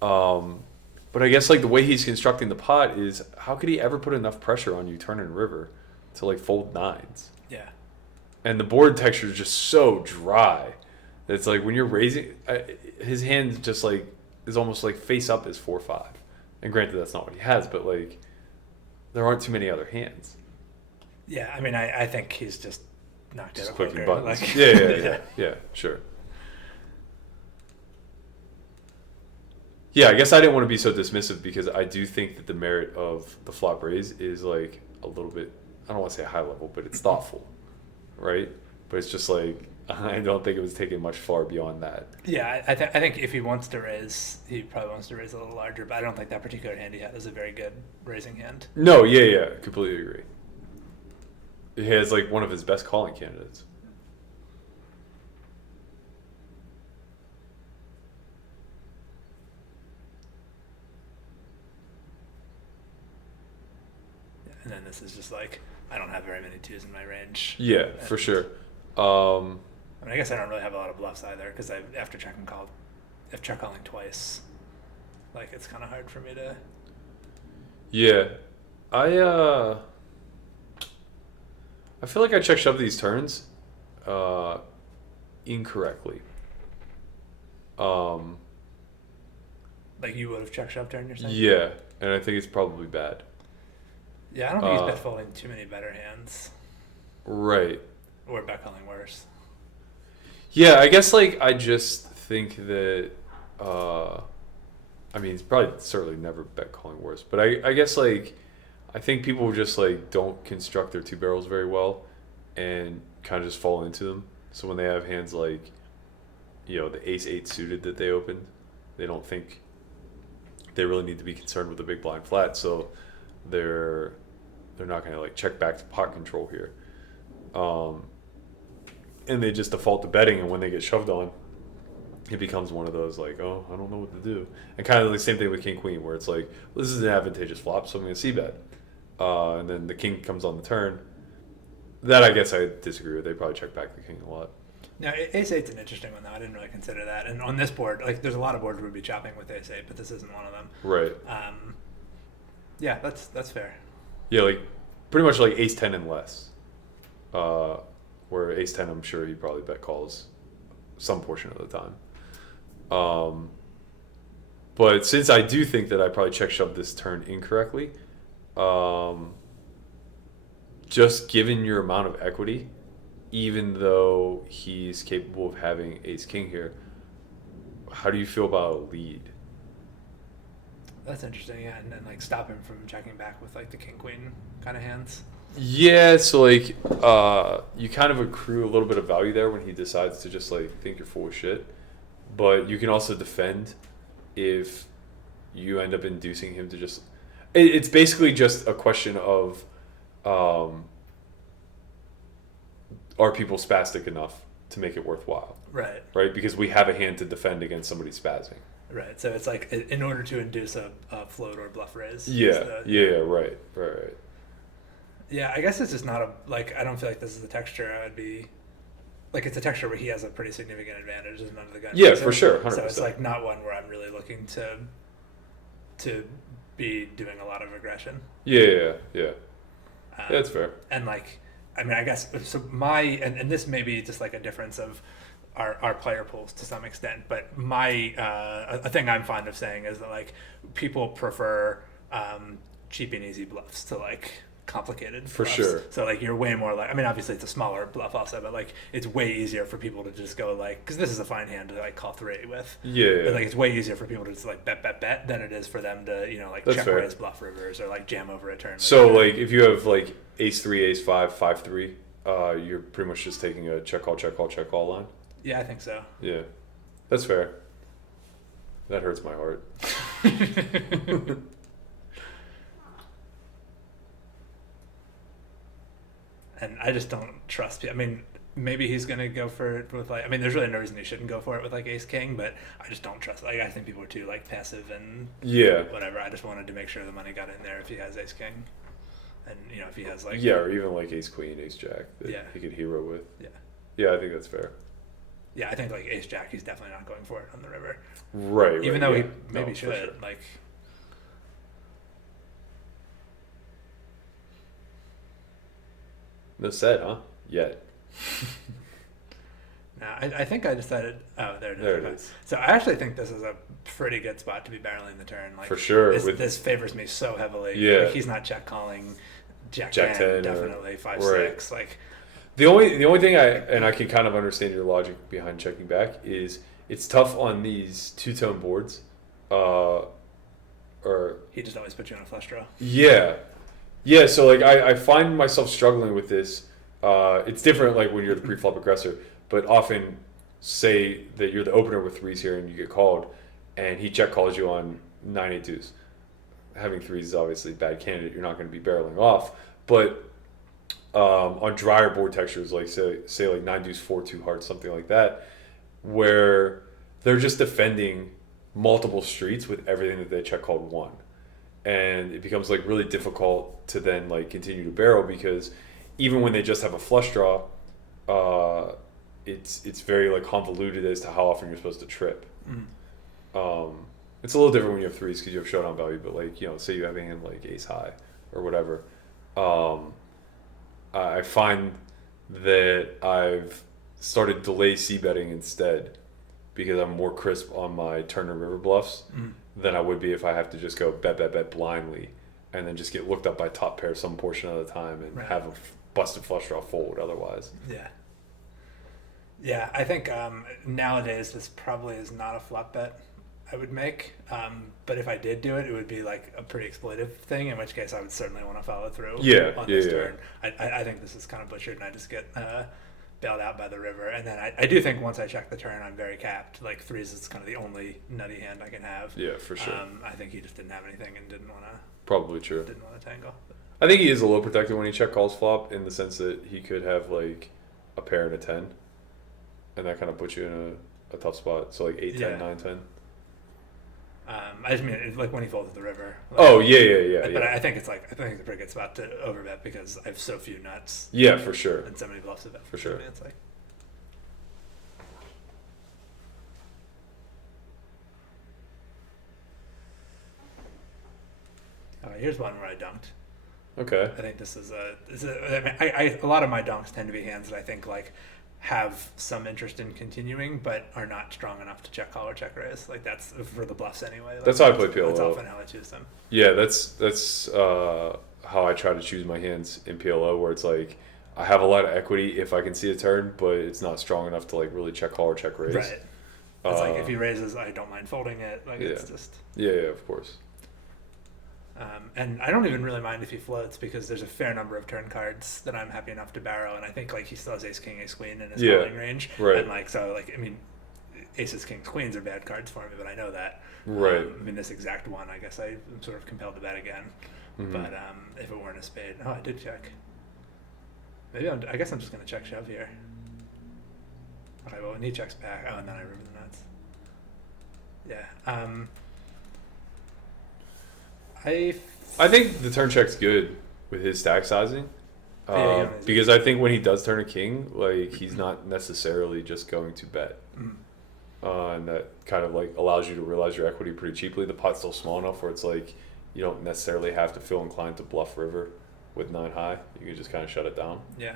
But I guess like the way he's constructing the pot is, how could he ever put enough pressure on you turn and river to like fold nines? Yeah. And the board texture is just so dry. It's like when you're raising, his hand just like is almost like face up is 4-5. And granted, that's not what he has, but like there aren't too many other hands. Yeah, I mean, I think he's just knocked Just out clicking poker. buttons. Like, Yeah, sure. Yeah, I guess I didn't want to be so dismissive because I do think that the merit of the flop raise is like a little bit, I don't want to say high level, but it's thoughtful, right? But it's just like, I don't think it was taken much far beyond that. Yeah, I think if he wants to raise, he probably wants to raise a little larger, but I don't think that particular hand he had is a very good raising hand. No, yeah, completely agree. He has like one of his best calling candidates. And then this is just like, I don't have very many twos in my range. Yeah, And, for sure. I mean, I guess I don't really have a lot of bluffs either because after check calling twice, like it's kind of hard for me to. Yeah, I feel like I check shove these turns, incorrectly. Like you would have check shove turn, you're saying? Yeah, and I think it's probably bad. Yeah, I don't think he's bet folding too many better hands. Right. Or bet calling worse. Yeah, I guess like I just think that I mean, it's probably certainly never bet calling worse, but I guess like I think people just like don't construct their two barrels very well and kind of just fall into them. So when they have hands like, you know, the ace eight suited that they opened, they don't think they really need to be concerned with the big blind flat, so they're not going to like check back to pot control here. And they just default to betting, and when they get shoved on, it becomes one of those like, oh, I don't know what to do. And kind of the same thing with king queen, where it's like, well, this is an advantageous flop, so I'm going to c bet. And then the king comes on the turn. That I guess I disagree with. They probably check back the king a lot. Now, ace eight's an interesting one though. I didn't really consider that. And on this board, like, there's a lot of boards where we'd be chopping with ace eight, but this isn't one of them. Right. Yeah, that's fair. Yeah, like pretty much like ace 10 and less. Where ace 10, I'm sure he probably bet calls some portion of the time. But since I do think that I probably check shoved this turn incorrectly, just given your amount of equity, even though he's capable of having ace king here, how do you feel about a lead? That's interesting, yeah, and like stop him from checking back with like the king queen kind of hands. Yeah, so like you kind of accrue a little bit of value there when he decides to just like think you're full of shit, but you can also defend if you end up inducing him to just. It's basically just a question of, are people spastic enough to make it worthwhile? Right. Right, because we have a hand to defend against somebody spazzing. Right. So it's like in order to induce a float or bluff raise. Yeah. Right. Yeah, I guess it's just not like I don't feel like this is the texture I would be. Like it's a texture where he has a pretty significant advantage as none of the guns. Yeah, for sure, 100%. So it's like not one where I'm really looking to be doing a lot of aggression. Yeah. That's fair. And like, I mean, I guess so. And this may be just like a difference of our player pools to some extent, but a thing I'm fond of saying is that like people prefer cheap and easy bluffs to like complicated for bluffs. Sure. So like you're way more like, I mean, obviously it's a smaller bluff also, but like it's way easier for people to just go like, because this is a fine hand to like call 3 with. Yeah. But like it's way easier for people to just like bet than it is for them to, you know, like check raise bluff rivers or like jam over a turn. So like if you have like ace 3, ace 5, 5 3, you're pretty much just taking a check call line. Yeah, I think so. Yeah, that's fair. That hurts my heart. And I just don't trust. I mean, maybe he's gonna go for it with like. I mean, there's really no reason he shouldn't go for it with like ace king, but I just don't trust. Like, I think people are too like passive and whatever. I just wanted to make sure the money got in there if he has ace king, and you know if he has like or even like ace queen, ace jack that he could hero with. Yeah, I think that's fair. Yeah, I think like ace jack, he's definitely not going for it on the river. Right. Even though he maybe should sure. like. No set, huh? Yet. I think I decided. Oh, there it is. There it is. So I actually think this is a pretty good spot to be barreling the turn. Like For sure. This favors me so heavily. Yeah. Like he's not check calling. Jack 10 definitely 5-6. Like the only thing I can kind of understand your logic behind checking back is it's tough on these two-tone boards. Or he just always puts you on a flush draw. Yeah. So like I find myself struggling with this. It's different like when you're the pre-flop aggressor, but often say that you're the opener with threes here and you get called, and he check calls you on 9-8 deuce. Having threes is obviously a bad candidate. You're not going to be barreling off, but on drier board textures, like say like 9 deuce 4-2 hearts, something like that, where they're just defending multiple streets with everything that they check called one, and it becomes like really difficult to then like continue to barrel, because even when they just have a flush draw, it's very like convoluted as to how often you're supposed to trip. It's a little different when you have threes because you have showdown value, but like, you know, say you have a hand like ace high or whatever. I find that I've started delay c-betting instead because I'm more crisp on my turn and river bluffs than I would be if I have to just go bet blindly and then just get looked up by top pair some portion of the time and have a busted flush draw fold otherwise. Yeah, I think nowadays this probably is not a flop bet I would make, but if I did do it, it would be like a pretty exploitive thing, in which case I would certainly want to follow through on this turn. I think this is kind of butchered and I just get bailed out by the river, and then I do think once I check the turn I'm very capped. Like threes is kind of the only nutty hand I can have. Yeah, for sure. I think he just didn't have anything and didn't want to. Probably true. Didn't want to tangle. I think he is a little protected when he check calls flop, in the sense that he could have like a pair and a 10, and that kind of puts you in a tough spot. So like 8, 10, 9, 10. I just mean it's like when he folds the river. Like, But I think it's a pretty good spot to overbet because I have so few nuts. Yeah, for sure. And so many bluffs of it. For sure. It's like. All right, here's one where I dunked. Okay. I think this is a lot of my donks tend to be hands that I think like have some interest in continuing, but are not strong enough to check call or check raise. Like that's for the bluffs anyway. Like, that's how I play PLO. That's often how I choose them. Yeah, that's how I try to choose my hands in PLO, where it's like I have a lot of equity if I can see a turn, but it's not strong enough to like really check call or check raise. Right. It's like if he raises, I don't mind folding it. Like it's just. Yeah, of course. And I don't even really mind if he floats because there's a fair number of turn cards that I'm happy enough to barrel, and I think like he still has ace king ace queen in his calling range, right? And like so like I mean, aces kings queens are bad cards for me, but I know that. Right. I mean this exact one, I guess I'm sort of compelled to bet again, but if it weren't a spade, I did check. Maybe I guess I'm just gonna check shove here. Okay, well when he checks back, and then I river the nuts. Yeah. I think the turn check's good with his stack sizing, because I think when he does turn a king, like he's not necessarily just going to bet, and that kind of like allows you to realize your equity pretty cheaply. The pot's still small enough where it's like you don't necessarily have to feel inclined to bluff river with 9 high. You can just kind of shut it down. Yeah.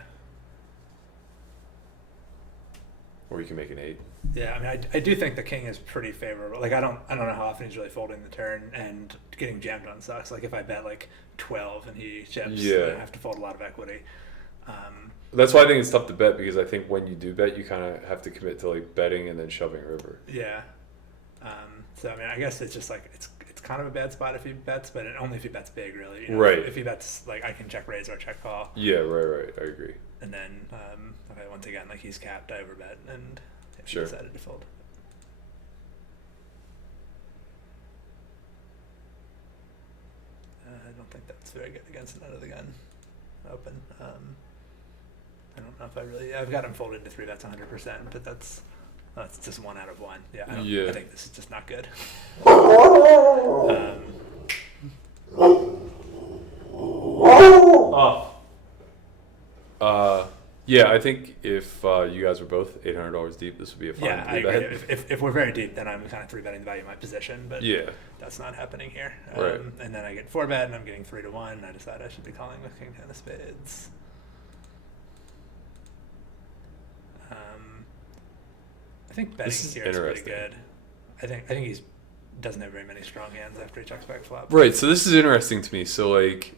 Or you can make an 8. Yeah, I mean, I do think the king is pretty favorable. Like, I don't know how often he's really folding the turn, and getting jammed on sucks. Like, if I bet like 12 and he chips, I have to fold a lot of equity. That's why I think it's tough to bet, because I think when you do bet, you kind of have to commit to like betting and then shoving river. Yeah. So I mean, I guess it's just like it's kind of a bad spot if he bets, but only if he bets big, really. You know? Right. If he bets like I can check raise or check call. Yeah. Right. I agree. And then okay, once again, like he's capped, I overbet, and he Sure. decided to fold. I don't think that's very good against an under the gun open. I don't know if I really. I've got him folded to 3 bets 100%, but that's just 1 out of 1. Yeah, I think this is just not good. Yeah, I think if you guys were both $800 deep, this would be a fine I agree. If we're very deep, then I'm kind of 3-betting the value of my position, but that's not happening here. Right. And then I get 4-bet, and I'm getting 3-1, and I decide I should be calling with king 10 of spades. think betting This is here is pretty interesting. good. I think he's doesn't have very many strong hands after he checks back flop. Right, so this is interesting to me. So like,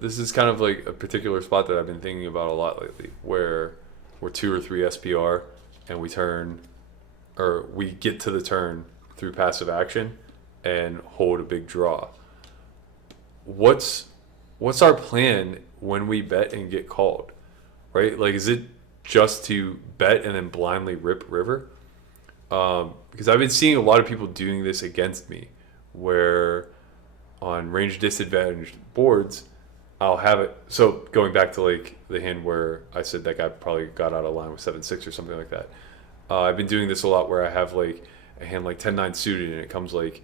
this is kind of like a particular spot that I've been thinking about a lot lately, where we're 2 or 3 SPR and we turn, or we get to the turn through passive action and hold a big draw. What's our plan when we bet and get called, right? Like, is it just to bet and then blindly rip river? Because I've been seeing a lot of people doing this against me, where on range disadvantaged boards, I'll have it. So going back to like the hand where I said that guy probably got out of line with 7-6 or something like that. I've been doing this a lot where I have like a hand like 10-9 suited and it comes like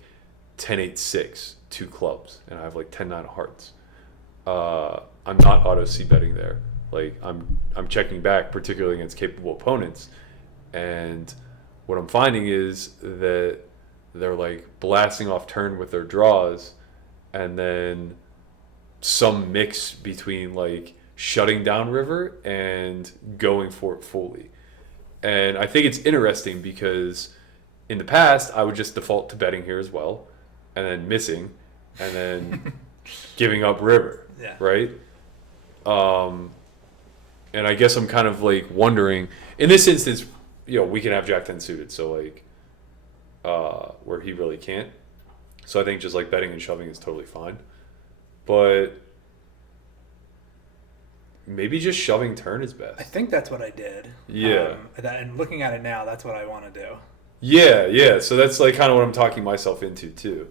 10-8-6, 2 clubs, and I have like 10-9 hearts. I'm not auto c betting there. Like I'm checking back, particularly against capable opponents, and what I'm finding is that they're like blasting off turn with their draws, and then some mix between like shutting down river and going for it fully. And I think it's interesting because in the past I would just default to betting here as well, and then missing, and then giving up river, Yeah. right? And I guess I'm kind of like wondering, in this instance, we can have Jack 10 suited, so like, where he really can't. So I think just like betting and shoving is totally fine. But maybe just shoving turn is best. I think that's what I did. Yeah. And looking at it now, that's what I want to do. Yeah. So that's like kind of what I'm talking myself into too.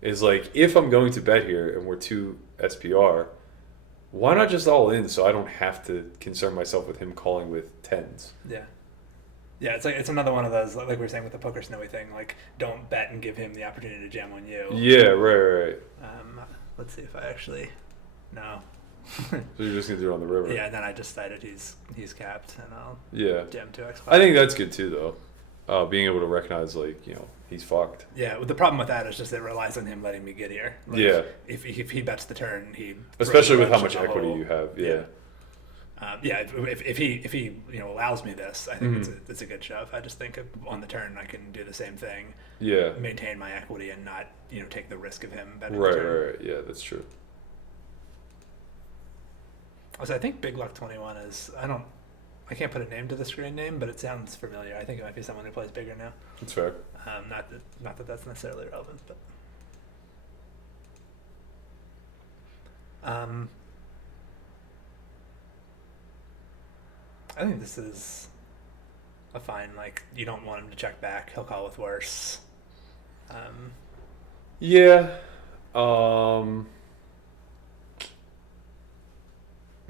Is like, if I'm going to bet here and we're 2 SPR, why not just all in so I don't have to concern myself with him calling with 10s? Yeah. Yeah, it's another one of those, like we were saying with the poker snowy thing, like don't bet and give him the opportunity to jam on you. Yeah, right. Let's see if I actually, no. So you're just gonna do it on the river. Yeah, and then I just decided he's capped, and I'll jam 2x5. I think that's good too, though. Being able to recognize like he's fucked. Yeah, the problem with that is just it relies on him letting me get here. Like, yeah. If he bets the turn, especially with how much equity you have. Yeah. If he allows me this, I think it's a good shove. I just think on the turn I can do the same thing. Yeah. Maintain my equity and not take the risk of him betting. Right. Yeah, that's true. So I think Big Luck 21 is I can't put a name to the screen name, but it sounds familiar. I think it might be someone who plays bigger now. That's fair. Not that that's necessarily relevant, but. I think this is a fine, like, you don't want him to check back. He'll call with worse. Yeah.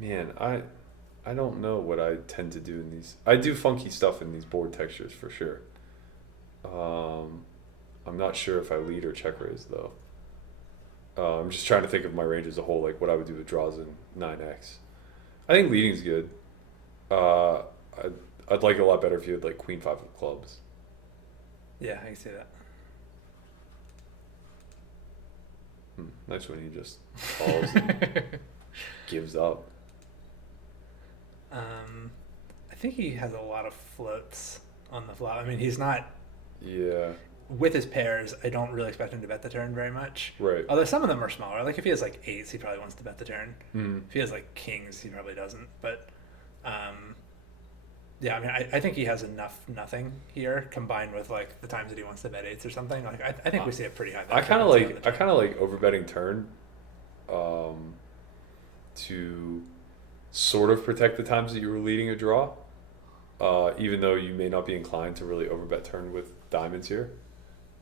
Man, I don't know what I tend to do in these. I do funky stuff in these board textures for sure. I'm not sure if I lead or check raise though. I'm just trying to think of my range as a whole, like what I would do with draws in 9x. I think leading's good. I'd like it a lot better if you had like Queen 5 of clubs. Yeah, I can see that. Nice when he just calls and gives up. I think he has a lot of floats on the flop. I mean, he's not. Yeah. With his pairs, I don't really expect him to bet the turn very much. Right. Although some of them are smaller. Like if he has like 8s, he probably wants to bet the turn. Mm. If he has like kings, he probably doesn't. But yeah, I mean, I think he has enough nothing here combined with like the times that he wants to bet 8s or something. Like I think we see a pretty high. I kind of like overbetting turn, to sort of protect the times that you were leading a draw, even though you may not be inclined to really overbet turn with diamonds here.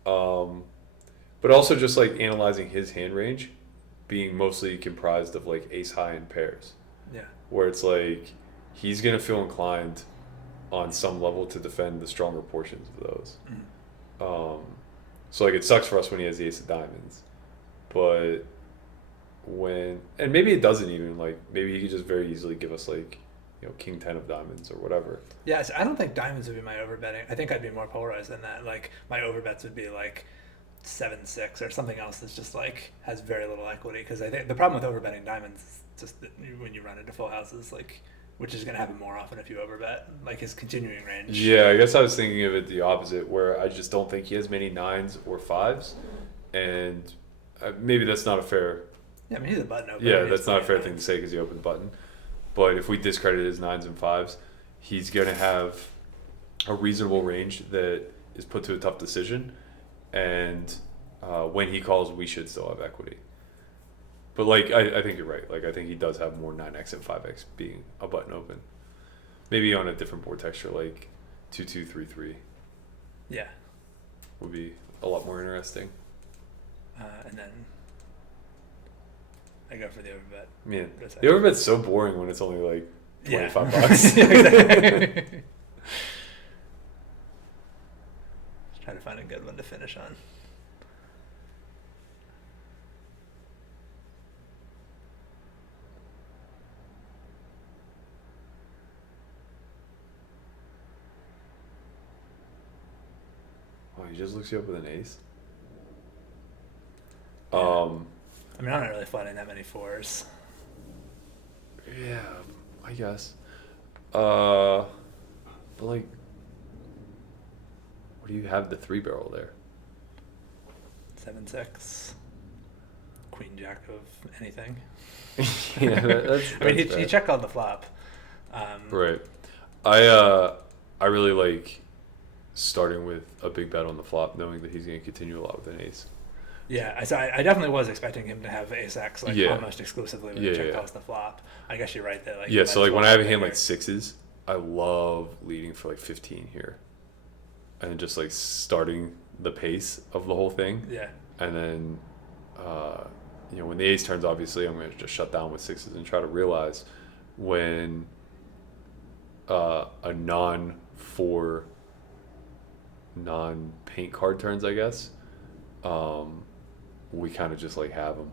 But also just like analyzing his hand range being mostly comprised of like ace high and pairs. Yeah. Where it's like he's going to feel inclined on some level to defend the stronger portions of those. Mm. So like it sucks for us when he has the ace of diamonds. But and maybe it doesn't even, like maybe he could just very easily give us like, king 10 of diamonds or whatever. Yeah, so I don't think diamonds would be my overbetting. I think I'd be more polarized than that. Like my overbets would be like 7-6 or something else that's just like has very little equity. Because I think the problem with overbetting diamonds is just that when you run into full houses, like which is going to happen more often if you overbet, like his continuing range. Yeah, I guess I was thinking of it the opposite, where I just don't think he has many 9s or 5s, and maybe that's not a fair. Yeah, I mean he's a button opener. Yeah, that's not a fair thing to say because he opened the button. But if we discredit his 9s and 5s, he's going to have a reasonable range that is put to a tough decision, and when he calls, we should still have equity. But like, I think you're right. Like, I think he does have more 9x and 5x being a button open. Maybe on a different board texture, like 2-2-3-3. Yeah. Would be a lot more interesting. And then I go for the overbet. Man, the overbet's so boring when it's only like $25. Yeah, exactly. Just trying to find a good one to finish on. Oh, he just looks you up with an ace. Yeah. I mean, I'm not really finding that many 4s. Yeah, I guess. But like, what do you have the 3-barrel there? 7-6. Queen Jack of anything. Yeah, that's I mean, he check called the flop. Right. I really like starting with a big bet on the flop, knowing that he's going to continue a lot with an ace. Yeah, I definitely was expecting him to have ace X almost exclusively when he check calls the flop. I guess you're right there. Like, yeah, so like when I have a hand like 6s, I love leading for like 15 here, and just like starting the pace of the whole thing. Yeah. And then, when the ace turns, obviously I'm going to just shut down with 6s and try to realize when a non-4 non-paint card turns, I guess. We kind of just like have them,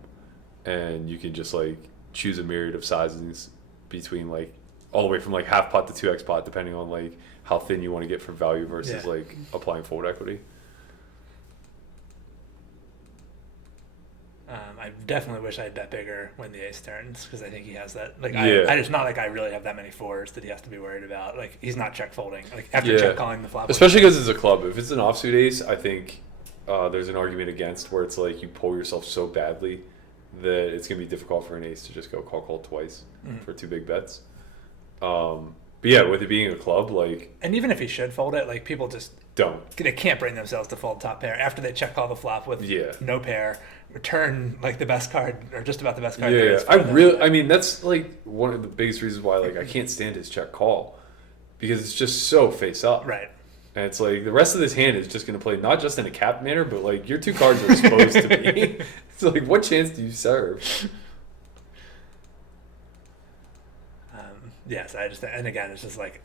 and you can just like choose a myriad of sizes between like all the way from like half pot to 2x pot, depending on like how thin you want to get for value versus like applying fold equity. I definitely wish I had bet bigger when the ace turns, because I think he has that. Like, I just not like I really have that many 4s that he has to be worried about. Like, he's not check folding. Like after check calling the flop, especially because it's a club. If it's an offsuit ace, I think there's an argument against where it's like you pull yourself so badly that it's gonna be difficult for an ace to just go call twice for 2 big bets. But yeah, with it being a club, like, and even if he should fold it, like people just they can't bring themselves to fold top pair after they check call the flop with no pair, return like the best card or just about the best card. Yeah, I mean that's like one of the biggest reasons why like I can't stand his check call, because it's just so face up. Right. And it's like the rest of this hand is just going to play not just in a capped manner, but like your 2 cards are exposed to me. It's like, what chance do you serve? Yes, and again, it's just like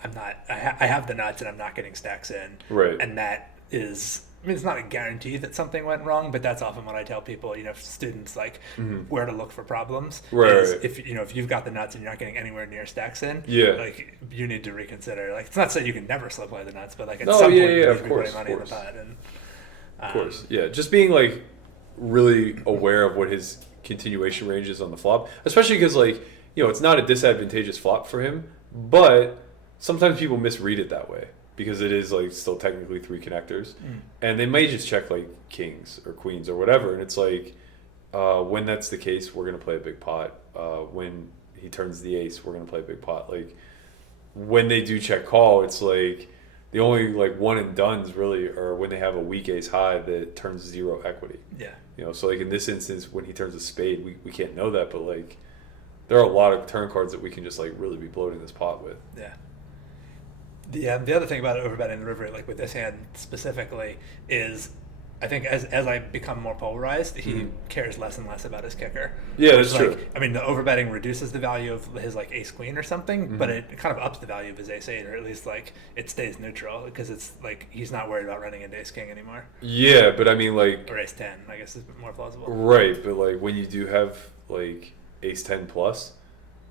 I have the nuts and I'm not getting stacks in. Right. And that is, I mean, it's not a guarantee that something went wrong, but that's often what I tell people, students, like where to look for problems. Right. If you've got the nuts and you're not getting anywhere near stacks in, like you need to reconsider. Like, it's not so you can never slip away the nuts, but like at some point you need to be putting money in the pot. And, of course, yeah. Just being like really aware of what his continuation range is on the flop, especially because like, it's not a disadvantageous flop for him, but sometimes people misread it that way because it is like still technically 3 connectors, and they may just check like kings or queens or whatever, and it's like when that's the case, we're gonna play a big pot. When he turns the ace, we're gonna play a big pot. Like when they do check call, it's like the only like one and dones really are when they have a weak ace high that turns 0 equity. Yeah. So like in this instance, when he turns a spade, we can't know that, but like there are a lot of turn cards that we can just like really be bloating this pot with. Yeah. The other thing about overbetting the river, like with this hand specifically, is I think as I become more polarized, he cares less and less about his kicker. Yeah, that's like, true. I mean, the overbetting reduces the value of his like ace queen or something, but it kind of ups the value of his ace 8, or at least like it stays neutral because it's like he's not worried about running into ace king anymore. Yeah, but I mean like, or ace 10, I guess is more plausible. Right, but like when you do have like ace 10 plus,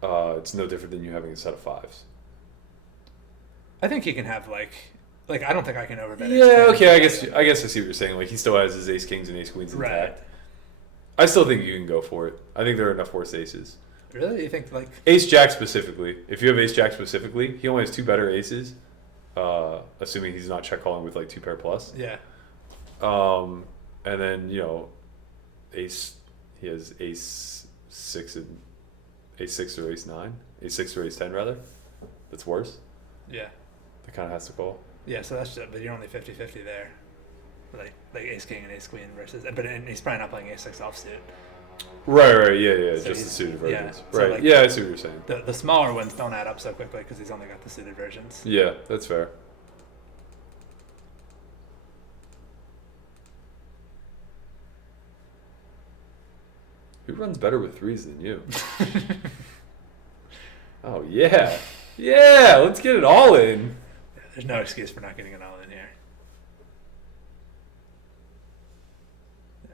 it's no different than you having a set of 5s. I think he can have like I don't think I can overbet. Yeah, okay, I guess I see what you're saying. Like he still has his ace kings and ace queens intact. Right. I still think you can go for it. I think there are enough worse aces. Really? You think like Ace Jack specifically. If you have Ace Jack specifically, he only has two better aces, assuming he's not check calling with like two pair plus. yeah. And then Ace. He has Ace 6 and Ace 6 or Ace 9, Ace 6 or Ace 10 rather. That's worse. Yeah. That kind of has to call. Yeah, so that's just, but you're only 50-50 there. Like Ace King and Ace Queen versus, but and he's probably not playing Ace 6 offsuit. Right, yeah, So just the suited versions. so Right, like yeah, I see what you're saying. The smaller ones don't add up so quickly because he's only got the suited versions. Yeah, that's fair. Who runs better with threes than you? Oh, yeah. Yeah, let's get it all in. Yeah, there's no excuse for not getting it all in here.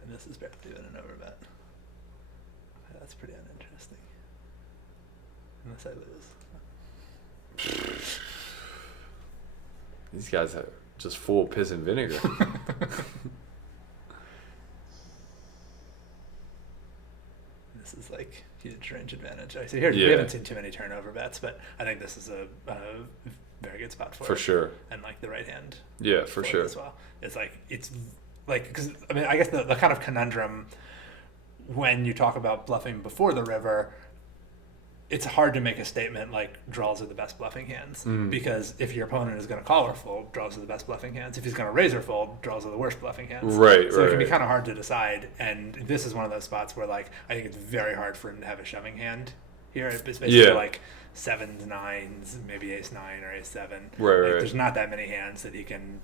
And this is barely even an overbet. That's pretty uninteresting. Unless I lose. These guys are just full of piss and vinegar. This is like huge range advantage. I see here we haven't seen too many turnover bets, but I think this is a very good spot for it. Sure. And like the right hand. Yeah, for sure. As well. It's like because I mean I guess the kind of conundrum when you talk about bluffing before the river, it's hard to make a statement like draws are the best bluffing hands because if your opponent is going to call or fold, draws are the best bluffing hands. If he's going to raise or fold, draws are the worst bluffing hands. Right, so right. it can be kind of hard to decide. And this is one of those spots where like I think it's very hard for him to have a shoving hand here. It's basically like 7s, 9s, maybe Ace 9 or Ace 7. Right, like, right. There's not that many hands that he can,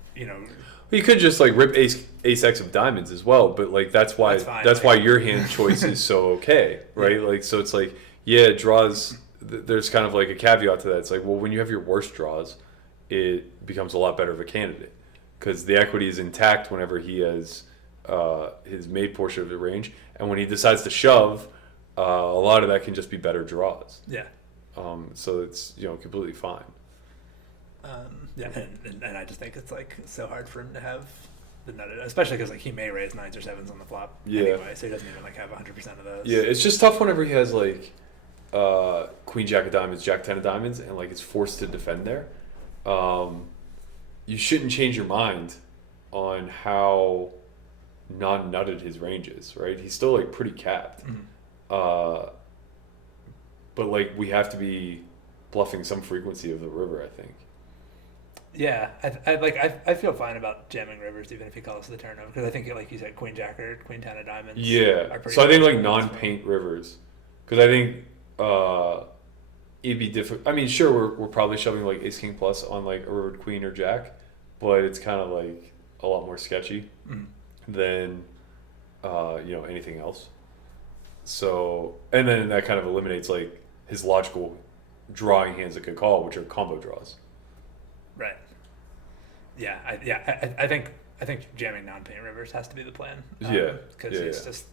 You could just like rip Ace X of diamonds as well, but like that's why your hand choice is so okay, right? Yeah. Like so it's like draws. There's kind of like a caveat to that. It's like, well, when you have your worst draws, it becomes a lot better of a candidate because the equity is intact whenever he has his made portion of the range, and when he decides to shove, a lot of that can just be better draws. Yeah. So it's completely fine. And I just think it's like so hard for him to have the nutted, especially because like he may raise 9s or 7s on the flop anyway, so he doesn't even like have 100% of those. Yeah, it's just tough whenever he has like Queen Jack of diamonds, Jack 10 of diamonds, and like it's forced to defend there. You shouldn't change your mind on how non-nutted his range is, right? He's still like pretty capped. But like we have to be bluffing some frequency of the river, I think. Yeah, I feel fine about jamming rivers even if he calls the turnover because I think like you said Queen Jack or Queen 10 of diamonds. Yeah, so I think like non-paint rivers because I think it'd be different. I mean, sure, we're probably shoving like Ace King plus on like a rivered Queen or Jack, but it's kind of like a lot more sketchy than anything else. So and then that kind of eliminates like his logical drawing hands that could call, which are combo draws. Right. Yeah. I think jamming non-paint rivers has to be the plan. Because it's just,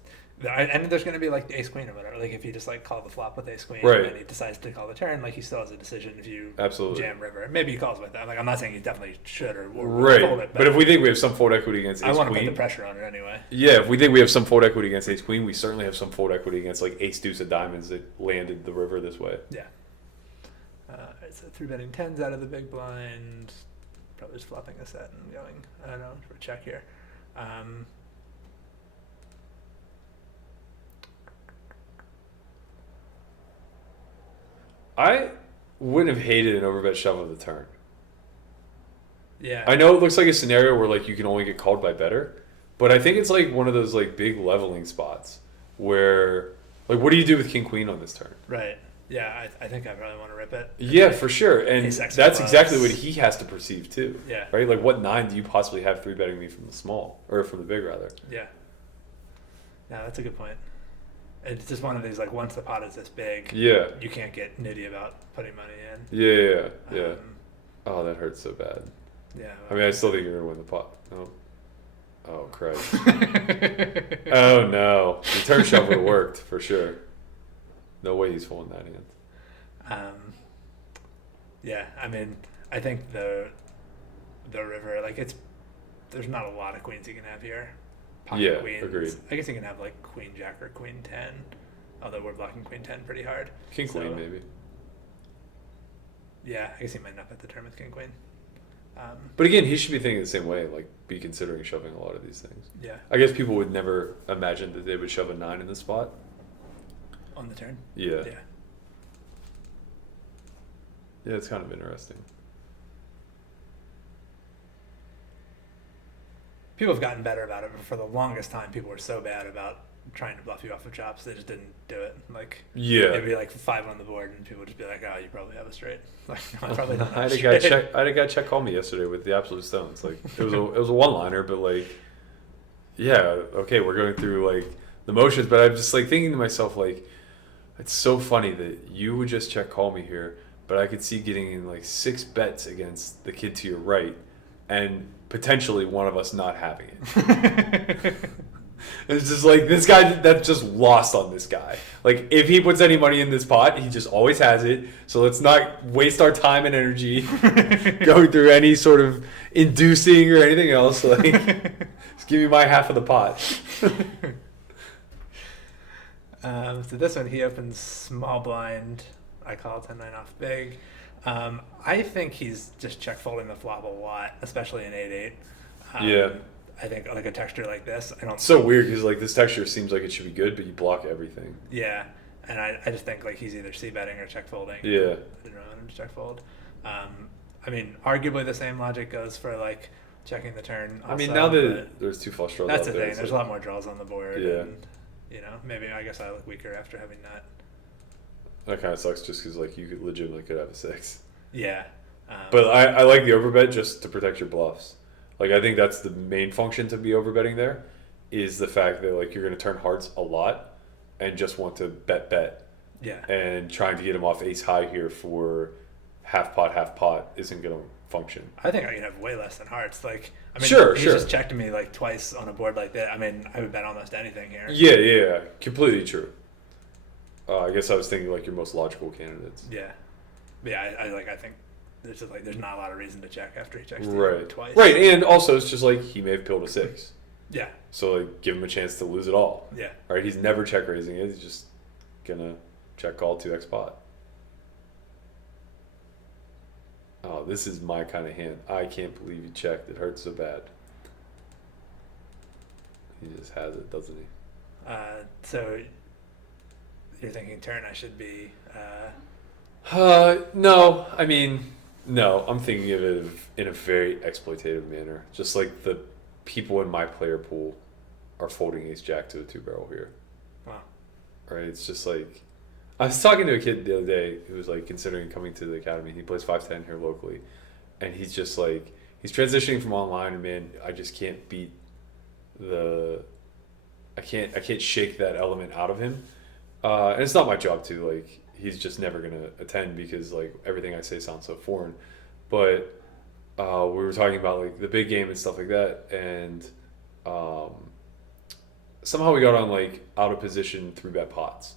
and there's going to be like Ace Queen or whatever. Like if you just like call the flop with Ace Queen, right, and then he decides to call the turn, like he still has a decision if you absolutely jam river. Maybe he calls with that. Like I'm not saying he definitely should or right. Fold it, but if we think we have some fold equity against Ace Queen, I want to put the pressure on it anyway. Yeah, if we think we have some fold equity against Ace Queen, we certainly have some fold equity against like Ace Deuce of diamonds that landed the river this way. Yeah. So 3-betting 10s out of the big blind. Probably just flopping a set and going, I don't know, for a check here. I wouldn't have hated an overbet shove of the turn. Yeah. I know it looks like a scenario where like you can only get called by better, but I think it's like one of those like big leveling spots where like what do you do with King Queen on this turn? Right. Yeah, I think I really want to rip it. Yeah, for sure. And that's exactly what he has to perceive too. Yeah. Right? Like what 9 do you possibly have 3-betting me from the small or from the big rather? Yeah. No, that's a good point. It's just one of these like once the pot is this big, you can't get nitty about putting money in. Yeah. Oh, that hurts so bad. Yeah. Well, I mean, I still think you're gonna win the pot. No. Oh, Christ. Oh no, the turn shove would have worked for sure. No way he's folding that hand. Yeah, I mean, I think the river, like there's not a lot of queens you can have here. Pocket queens. Agreed. I guess you can have like Queen Jack or Queen 10 although we're blocking queen 10 pretty hard. King queen maybe. Yeah, I guess he might not bet the turn with king queen. But again, he should be thinking the same way, like be considering shoving a lot of these things. Yeah. I guess people would never imagine that they would shove a 9 in the spot. On the turn? Yeah. Yeah. Yeah, it's kind of interesting. People have gotten better about it, but for the longest time, people were so bad about trying to bluff you off of chops, they just didn't do it. Like, yeah, it'd be like 5 on the board, and people would just be like, "Oh, you probably have a straight." Like, no, I probably don't. I had a guy check call me yesterday with the absolute stones. Like, it was a one-liner, but like, yeah, okay, we're going through like the motions, but I'm just like thinking to myself, like, it's so funny that you would just check call me here, but I could see getting in like 6 bets against the kid to your right, and potentially one of us not having it. It's just like this guy, that's just lost on this guy. Like, if he puts any money in this pot, he just always has it. So let's not waste our time and energy going through any sort of inducing or anything else. Like, just give me my half of the pot. So this one, he opens small blind. I call 10-9 off big. I think he's just check folding the flop a lot, especially in 8-8. Yeah. I think like a texture like this, I don't. It's so weird because like this texture seems like it should be good, but you block everything. Yeah, and I just think like he's either c betting or check folding. Yeah. I didn't really want him to check fold. I mean, arguably the same logic goes for like checking the turn. Also, I mean, now that there's 2 flush draws, that's out the there, thing. There's a lot more draws on the board. Yeah. And, you know, maybe I guess I look weaker after having that. That kind of sucks just because like you could have a 6. Yeah. But I like the overbet just to protect your bluffs. Like, I think that's the main function to be overbetting there, is the fact that like you're going to turn hearts a lot and just want to bet. Yeah. And trying to get him off ace high here for half pot isn't going to function. I think I can have way less than hearts. Like, I mean, sure. He just checked me like twice on a board like that. I mean, I would bet almost anything here. Yeah. Completely true. I guess I was thinking like your most logical candidates. Yeah. But yeah, I think there's just like there's not a lot of reason to check after he checks twice. Right, and also it's just like he may have pilled a 6. Yeah. So like give him a chance to lose it all. Yeah. Right, he's never check raising it. He's just gonna check call 2x pot. Oh, this is my kind of hand. I can't believe he checked. It hurts so bad. He just has it, doesn't he? So you're thinking turn I should be no. I mean, no. I'm thinking of it in a very exploitative manner. Just like the people in my player pool are folding ace jack to a 2-barrel here. Wow. Right? It's just like, I was talking to a kid the other day who was like considering coming to the academy. He plays 5'10" here locally, and he's just like, he's transitioning from online, and man, I just can't beat I can't shake that element out of him. And it's not my job to, like, he's just never gonna attend because like everything I say sounds so foreign. But we were talking about like the big game and stuff like that, and somehow we got on like out of position 3-bet pots.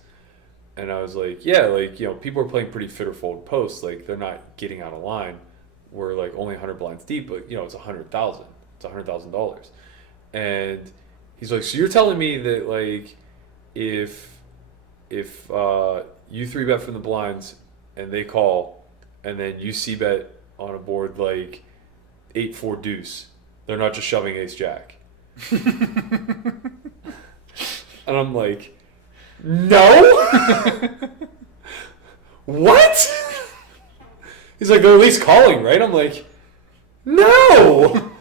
And I was like, yeah, like, you know, people are playing pretty fit or fold posts. Like, they're not getting out of line. We're like only 100 blinds deep, but you know, it's 100,000. It's $100,000. And he's like, so you're telling me that like if you 3-bet from the blinds and they call, and then you c-bet on a board like 8-4 deuce, they're not just shoving ace jack. And I'm like, no. What? He's like, they're at least calling, right? I'm like, no.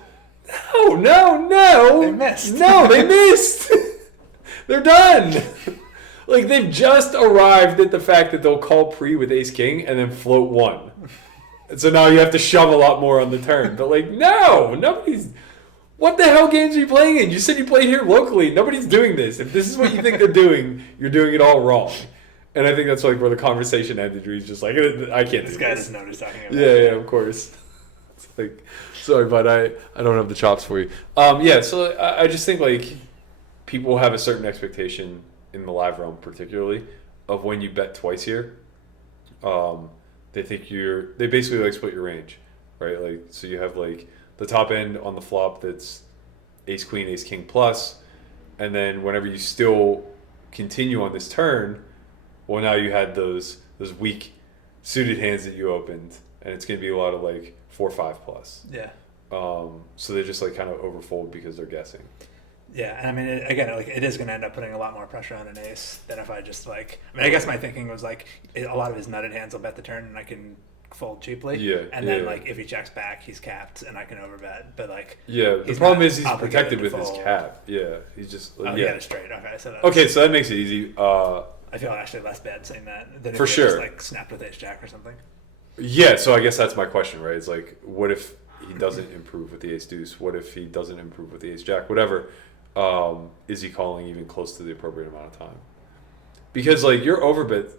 They missed. No, they missed. They're done. Like, they've just arrived at the fact that they'll call pre with ace king and then float 1. And so now you have to shove a lot more on the turn. But like, no, nobody's. What the hell games are you playing in? You said you played here locally. Nobody's doing this. If this is what you think they're doing, you're doing it all wrong. And I think that's like where the conversation ended. Where he's just like, I can't do this. This guy doesn't know what he's talking about. Yeah, of course. It's like, sorry, but I don't have the chops for you. Yeah, so I just think like people have a certain expectation in the live realm, particularly, of when you bet twice here. They think they basically like split your range, right? Like, so you have like the top end on the flop that's ace queen, ace king plus, and then whenever you still continue on this turn, Well, now you had those weak suited hands that you opened, and it's going to be a lot of like 4-5 plus. Yeah. So they just like kind of overfold because they're guessing. Yeah, and I mean, again, like it is going to end up putting a lot more pressure on an ace than if I just like. I mean, I guess my thinking was like a lot of his nutted hands will bet the turn, and I can fold cheaply. Yeah, and then like if he checks back, he's capped, and I can overbet. But like, the problem is he's protected with his cap. Yeah, he's just he had it straight. Okay, so that makes it easy. I feel actually less bad saying that than if for he sure. just like snapped with ace jack or something. Yeah, so I guess that's my question, right? It's like, what if he doesn't improve with the ace deuce? What if he doesn't improve with the ace jack? Whatever. Is he calling even close to the appropriate amount of time? Because like your overbet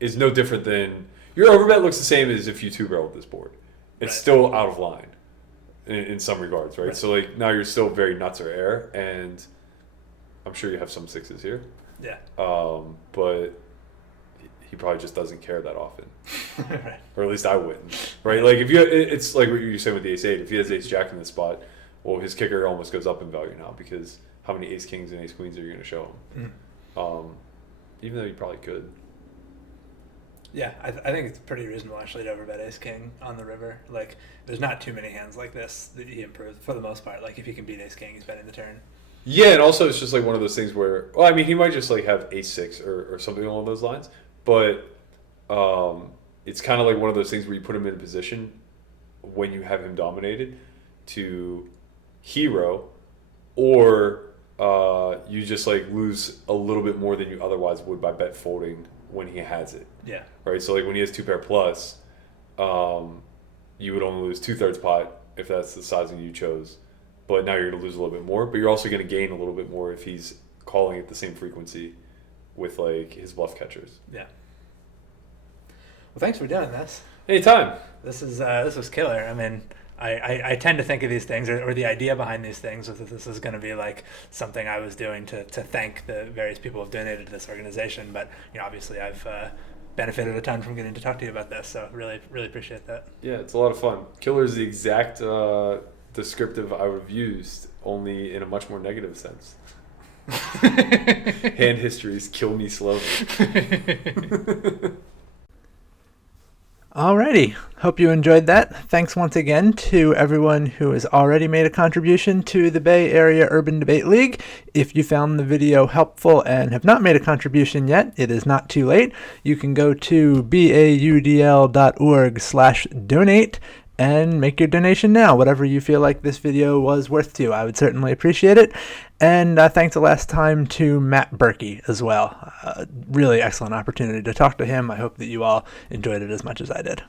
is no different than your overbet looks the same as if you two barreled this board. It's still out of line in some regards, right? So like now you're still very nuts or air, and I'm sure you have some sixes here. Yeah. But he probably just doesn't care that often, Right. Or at least I wouldn't, right? Like if it's like what you said with the ace eight. If he has ace jack in this spot, well, his kicker almost goes up in value now because how many ace kings and ace queens are you going to show him? Even though you probably could. Yeah, I think it's pretty reasonable actually to overbet ace king on the river. Like, there's not too many hands like this that he improved for the most part. Like, if he can beat ace king, he's betting the turn. Yeah, and also it's just like one of those things where, well, I mean, he might just like have ace six or something along those lines, but it's kind of like one of those things where you put him in a position when you have him dominated to hero, or you just like lose a little bit more than you otherwise would by bet folding when he has it. Yeah. Right. So like when he has two pair plus, you would only lose 2/3 pot if that's the sizing you chose, but now you're going to lose a little bit more. But you're also going to gain a little bit more if he's calling at the same frequency with like his bluff catchers. Yeah. Well, thanks for doing this. Anytime. This was killer. I mean, I tend to think of these things, or the idea behind these things was that this is going to be like something I was doing to thank the various people who have donated to this organization. But obviously I've benefited a ton from getting to talk to you about this. So really, really appreciate that. Yeah, it's a lot of fun. Killer is the exact descriptive I would have used, only in a much more negative sense. Hand histories kill me slowly. Alrighty, hope you enjoyed that. Thanks once again to everyone who has already made a contribution to the Bay Area Urban Debate League. If you found the video helpful and have not made a contribution yet, it is not too late. You can go to baudl.org/donate and make your donation now, whatever you feel like this video was worth to. I would certainly appreciate it. And thanks the last time to Matt Berkey as well. Really excellent opportunity to talk to him. I hope that you all enjoyed it as much as I did.